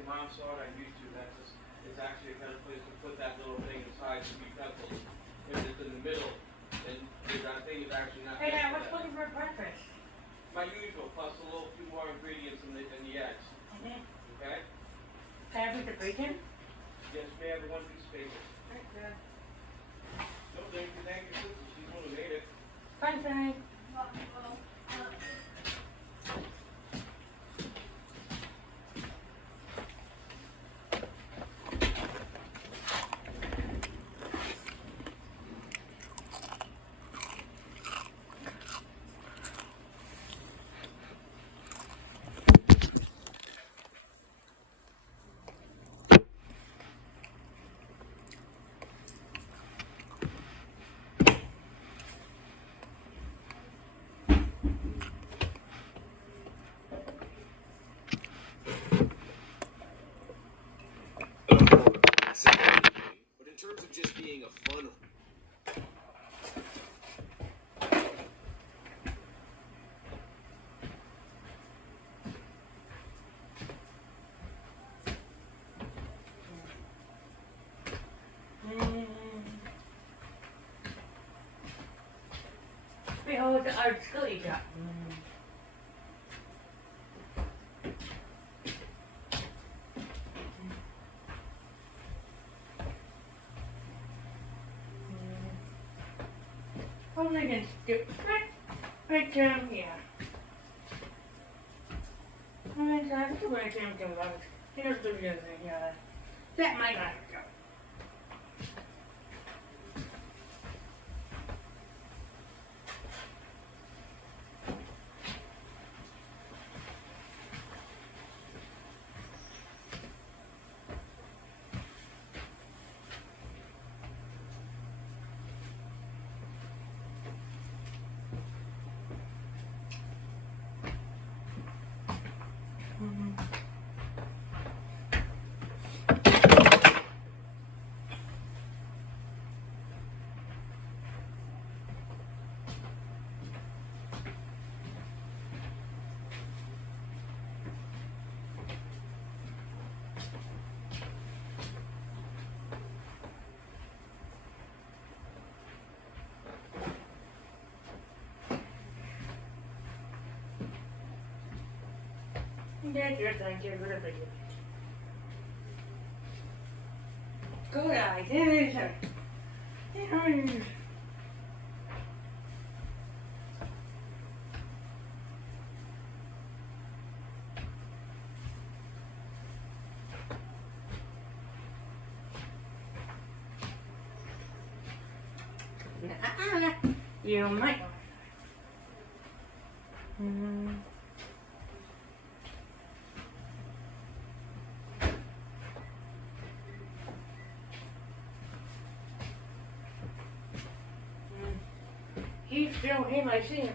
Mom saw it on YouTube. It's actually a kind of place to put that little thing inside to be pencils. If it's in the middle, then that thing is actually not. Hey, Dad, what's cooking for breakfast? My usual, plus a little few more ingredients in the eggs. Okay? Can I put the bacon? Yes, may I have one piece of bacon? No, thank you, sister. She's the one who made it. Fine. But in terms of just being a fun... Behold the art sculliga. Only can do right down here. And I think what I can do is here's the other thing here. That might not go. Get your thank you for the video. Good idea. You might. Mm. He's still him, I see him.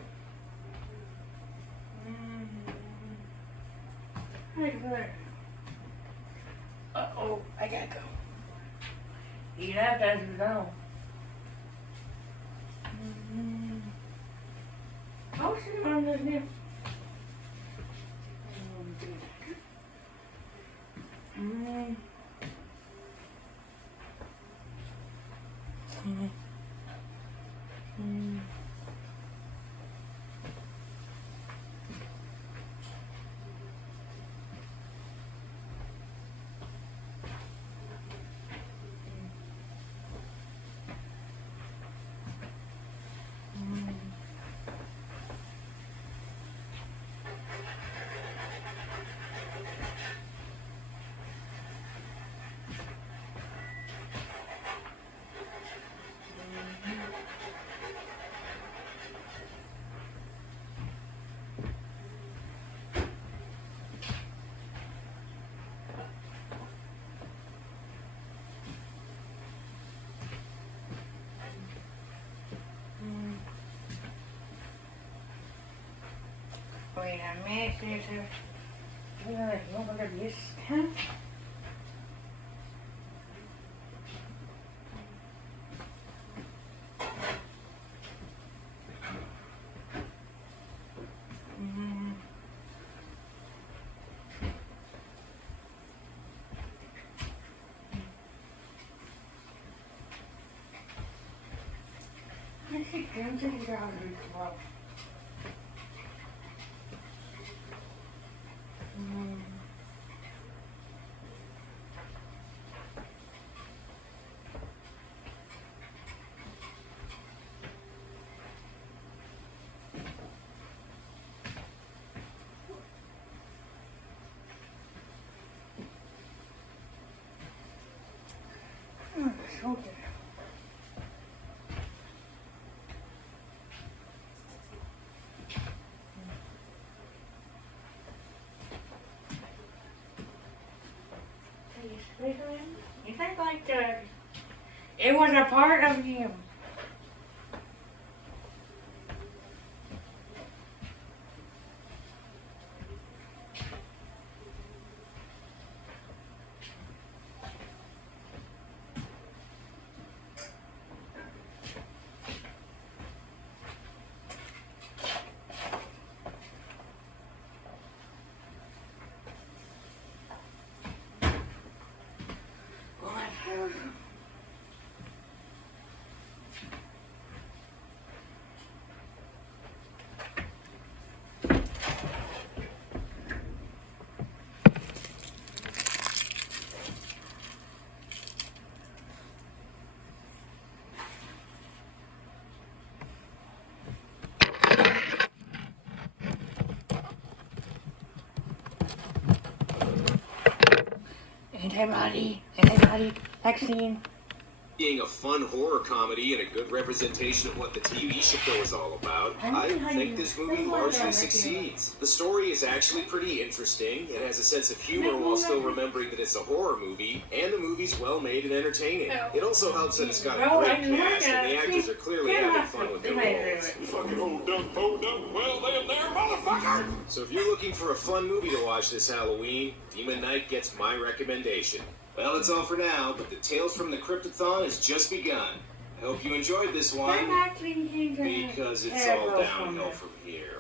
Uh-oh, I gotta go. He left as you know. I'll see him on this name. Wait a minute, sister. You want to this time? I think I'm taking it out of this well. Okay. You think like that? It was a part of him. Antibody, vaccine. Being a fun horror comedy and a good representation of what the TV show is all about, I think this movie largely succeeds. The story is actually pretty interesting. It has a sense of humor while still remembering that it's a horror movie, and the movie's well made and entertaining. It also helps that it's got a great cast, and the actors are clearly having fun with their roles. You fucking hold Doug Poe, well then there, motherfucker! So if you're looking for a fun movie to watch this Halloween, Demon Knight gets my recommendation. Well, that's all for now, but the Tales from the Cryptathon has just begun. I hope you enjoyed this one, because it's all downhill from here.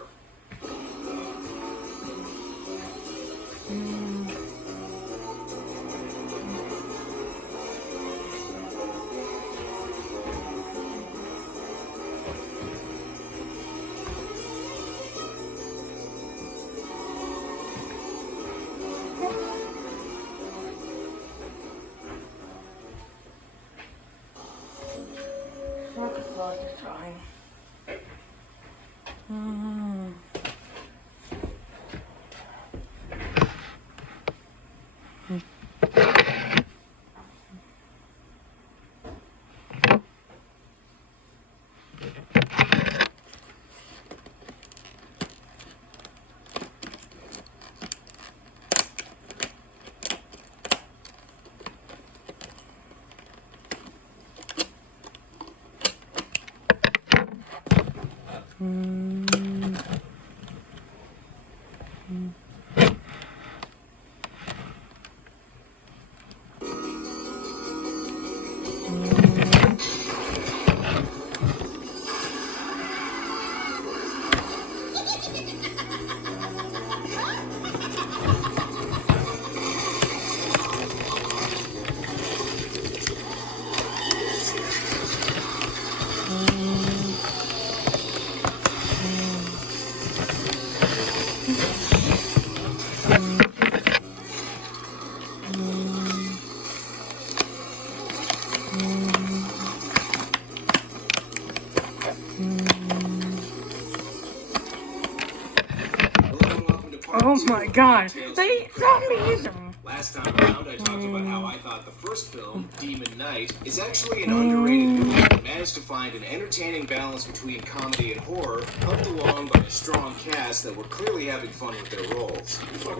Oh my god, they eat zombies! Last time around, I talked about how I thought the first film, Demon Knight, is actually an underrated movie that managed to find an entertaining balance between comedy and horror, helped along by a strong cast that were clearly having fun with their roles. But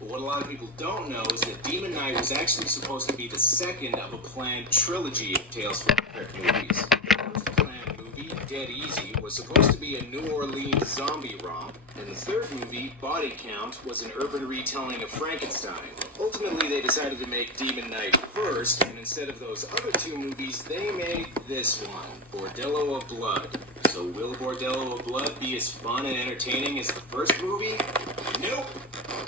what a lot of people don't know is that Demon Knight was actually supposed to be the second of a planned trilogy of Tales from the Crypt movies. The first planned movie, Dead Easy, was supposed to be a New Orleans zombie romp, and the third movie, Body Count, was an urban retelling of Frankenstein. Ultimately, they decided to make Demon Knight first, and instead of those other two movies, they made this one, Bordello of Blood. So will Bordello of Blood be as fun and entertaining as the first movie? Nope!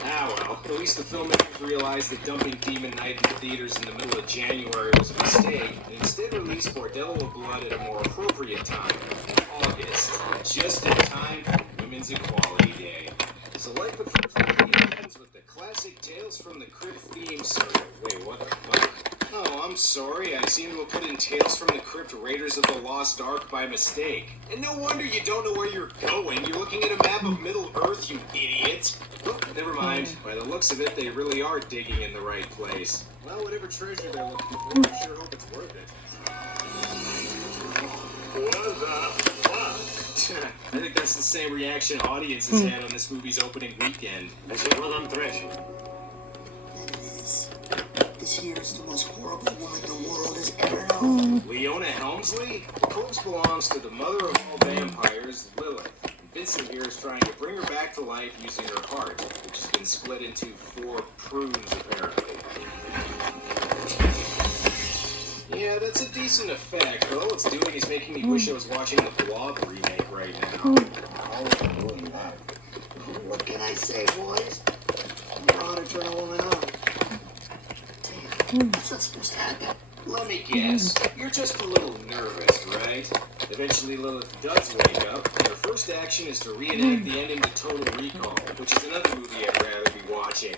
Ah well, at least the filmmakers realized that dumping Demon Knight into theaters in the middle of January was a mistake, and instead released Bordello of Blood at a more appropriate time, in August, just in time for Women's Equality Day. So like the first movie, it ends with the classic Tales from the Crypt theme song. Wait, what the fuck? Oh, I'm sorry, I seem to have put in Tales from the Crypt Raiders of the Lost Ark by mistake. And no wonder you don't know where you're going. You're looking at a map of Middle Earth, you idiot. Oh, never mind. By the looks of it, they really are digging in the right place. Well, whatever treasure they're looking for, I sure hope it's worth it. I think that's the same reaction audiences had on this movie's opening weekend. This here is the most horrible woman the world has ever known. Leona Helmsley? The corpse belongs to the mother of all vampires, Lilith. Vincent here is trying to bring her back to life using her heart, which has been split into 4 prunes, apparently. Yeah, that's a decent effect, but all it's doing is making me wish I was watching the Blob remake right now. What can I say, boys? You're on to turn a woman on. Damn, what's that supposed to happen? Let me guess. You're just a little nervous, right? Eventually Lilith does wake up, and her first action is to reenact the ending to Total Recall, which is another movie I'd rather be watching.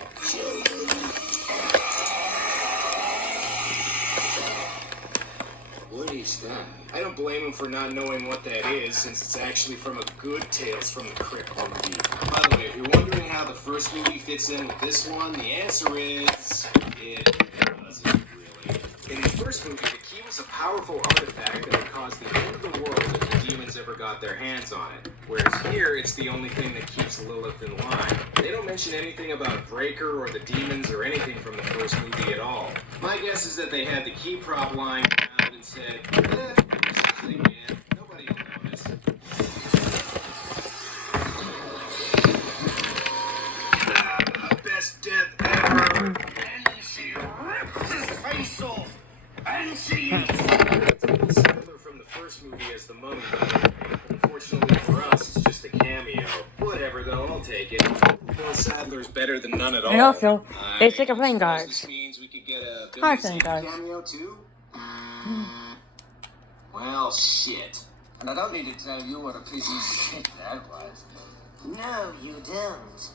What is that? I don't blame him for not knowing what that is, since it's actually from a good Tales from the Crypt movie. By the way, if you're wondering how the first movie fits in with this one, the answer is... it doesn't really. In the first movie, the key was a powerful artifact that would cause the end of the world if the demons ever got their hands on it. Whereas here, it's the only thing that keeps Lilith in line. They don't mention anything about Breaker or the demons or anything from the first movie at all. My guess is that they had the key prop lying around and said, nothing, man. Nobody will notice. Best death ever. And she rips his face off. And she Similar from the first movie as the Mummy. Unfortunately for us, it's just a cameo. Whatever though, I'll take it. Bill Sadler's better than none at all. And also, they stick a flame guards. This means we could get a Hi, flame guards. cameo too? Well, shit. And I don't need to tell you what a piece of shit that was. No, you don't.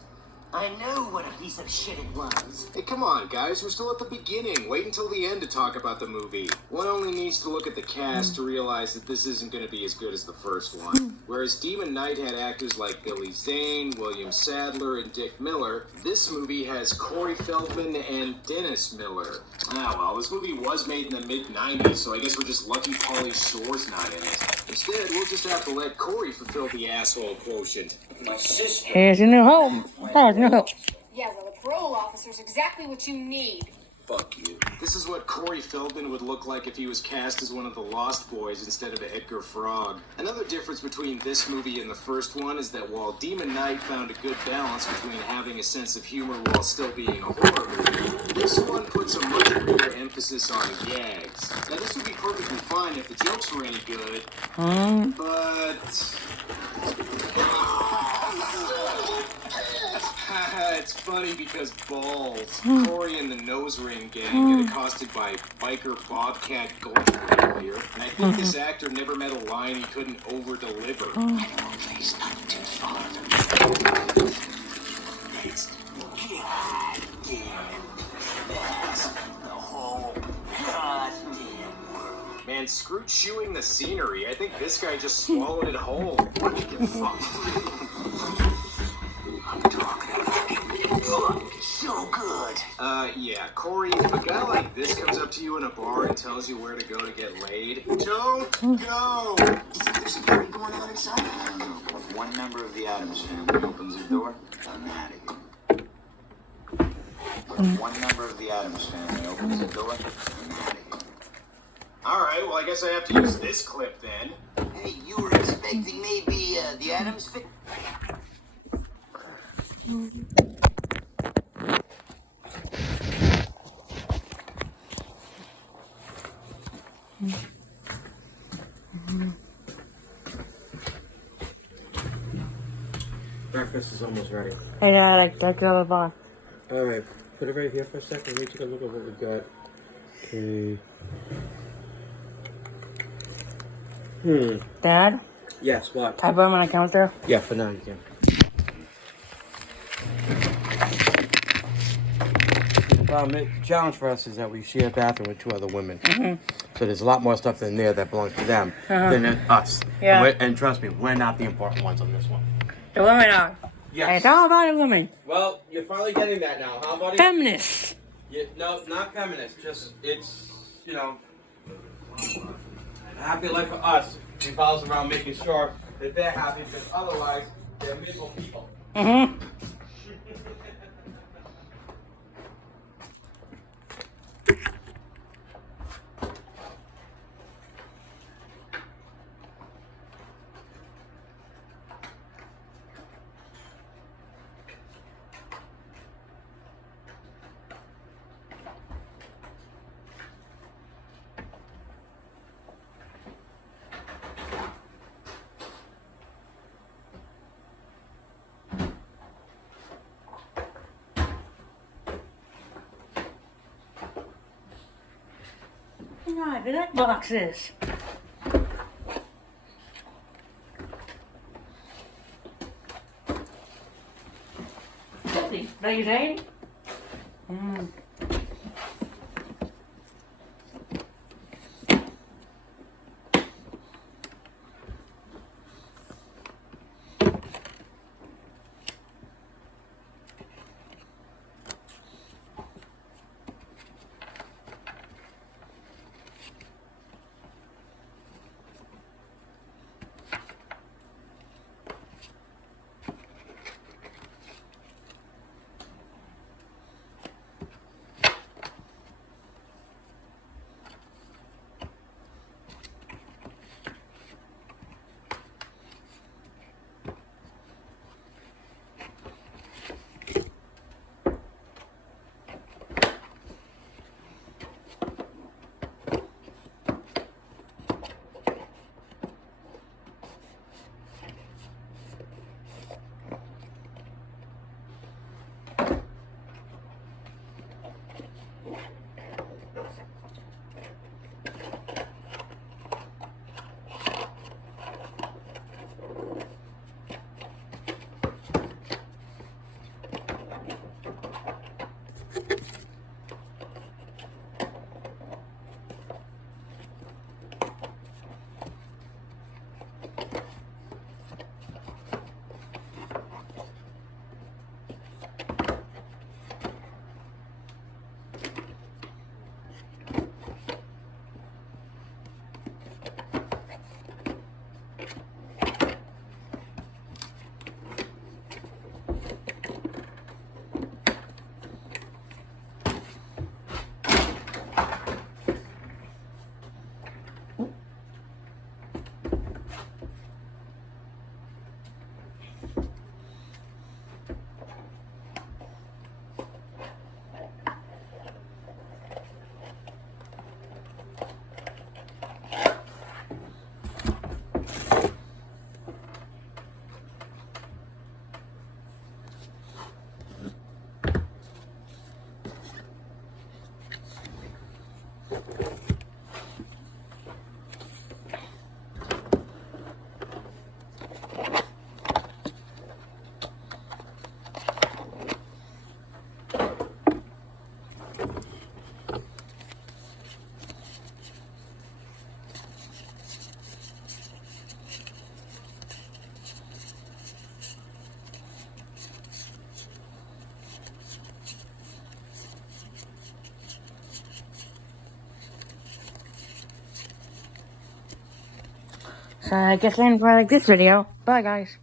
I know what a piece of shit it was. Hey, come on, guys. We're still at the beginning. Wait until the end to talk about the movie. One only needs to look at the cast to realize that this isn't going to be as good as the first one. Whereas Demon Knight had actors like Billy Zane, William Sadler, and Dick Miller, this movie has Corey Feldman and Dennis Miller. Ah, well, this movie was made in the mid-90s, so I guess we're just lucky Pauly Shore's not in it. Instead, we'll just have to let Corey fulfill the asshole quotient. My sister. Here's a new home. Oh, no. Yeah, well, a parole officer's exactly what you need. Fuck you. This is what Corey Feldman would look like if he was cast as one of the Lost Boys instead of Edgar Frog. Another difference between this movie and the first one is that while Demon Knight found a good balance between having a sense of humor while still being a horror movie, this one puts a much greater emphasis on gags. Now this would be perfectly fine if the jokes were any good, but... It's funny because balls. Corey and the Nose Ring gang get accosted by biker Bobcat Goldthwait earlier, and I think this actor never met a line he couldn't over-deliver. There's nothing too far from it's goddamn best. The whole goddamn world. Man, screw chewing the scenery. I think this guy just swallowed it whole. What the fuck? I'm talking about it. So good. Yeah, Corey, if a guy like this comes up to you in a bar and tells you where to go to get laid, don't go! Do you think there's a party going on inside? I don't know. If one member of the Addams family opens the door, I'm at it. If one member of the Addams family opens the door, I'm at it. Alright, well I guess I have to use this clip then. Hey, you were expecting maybe the Addams fit? Breakfast is almost ready. Hey, Dad, I got a box. Alright, put it right here for a second. Let me take a look at what we got. Okay. Dad? Yes, what? Can I put them on the counter? Yeah, for now you can. The challenge for us is that we share a bathroom with two other women. So there's a lot more stuff in there that belongs to them than us. Yeah. And trust me, we're not the important ones on this one. The women are. Yes. It's all about the women. Well, you're finally getting that now, huh, buddy? Feminists. No, not feminist. Just, it's, you know, a happy life for us revolves around making sure that they're happy, because otherwise, they're miserable people. God, that boxes. Filthy. What you saying? So I guess that's for like this video. Bye guys.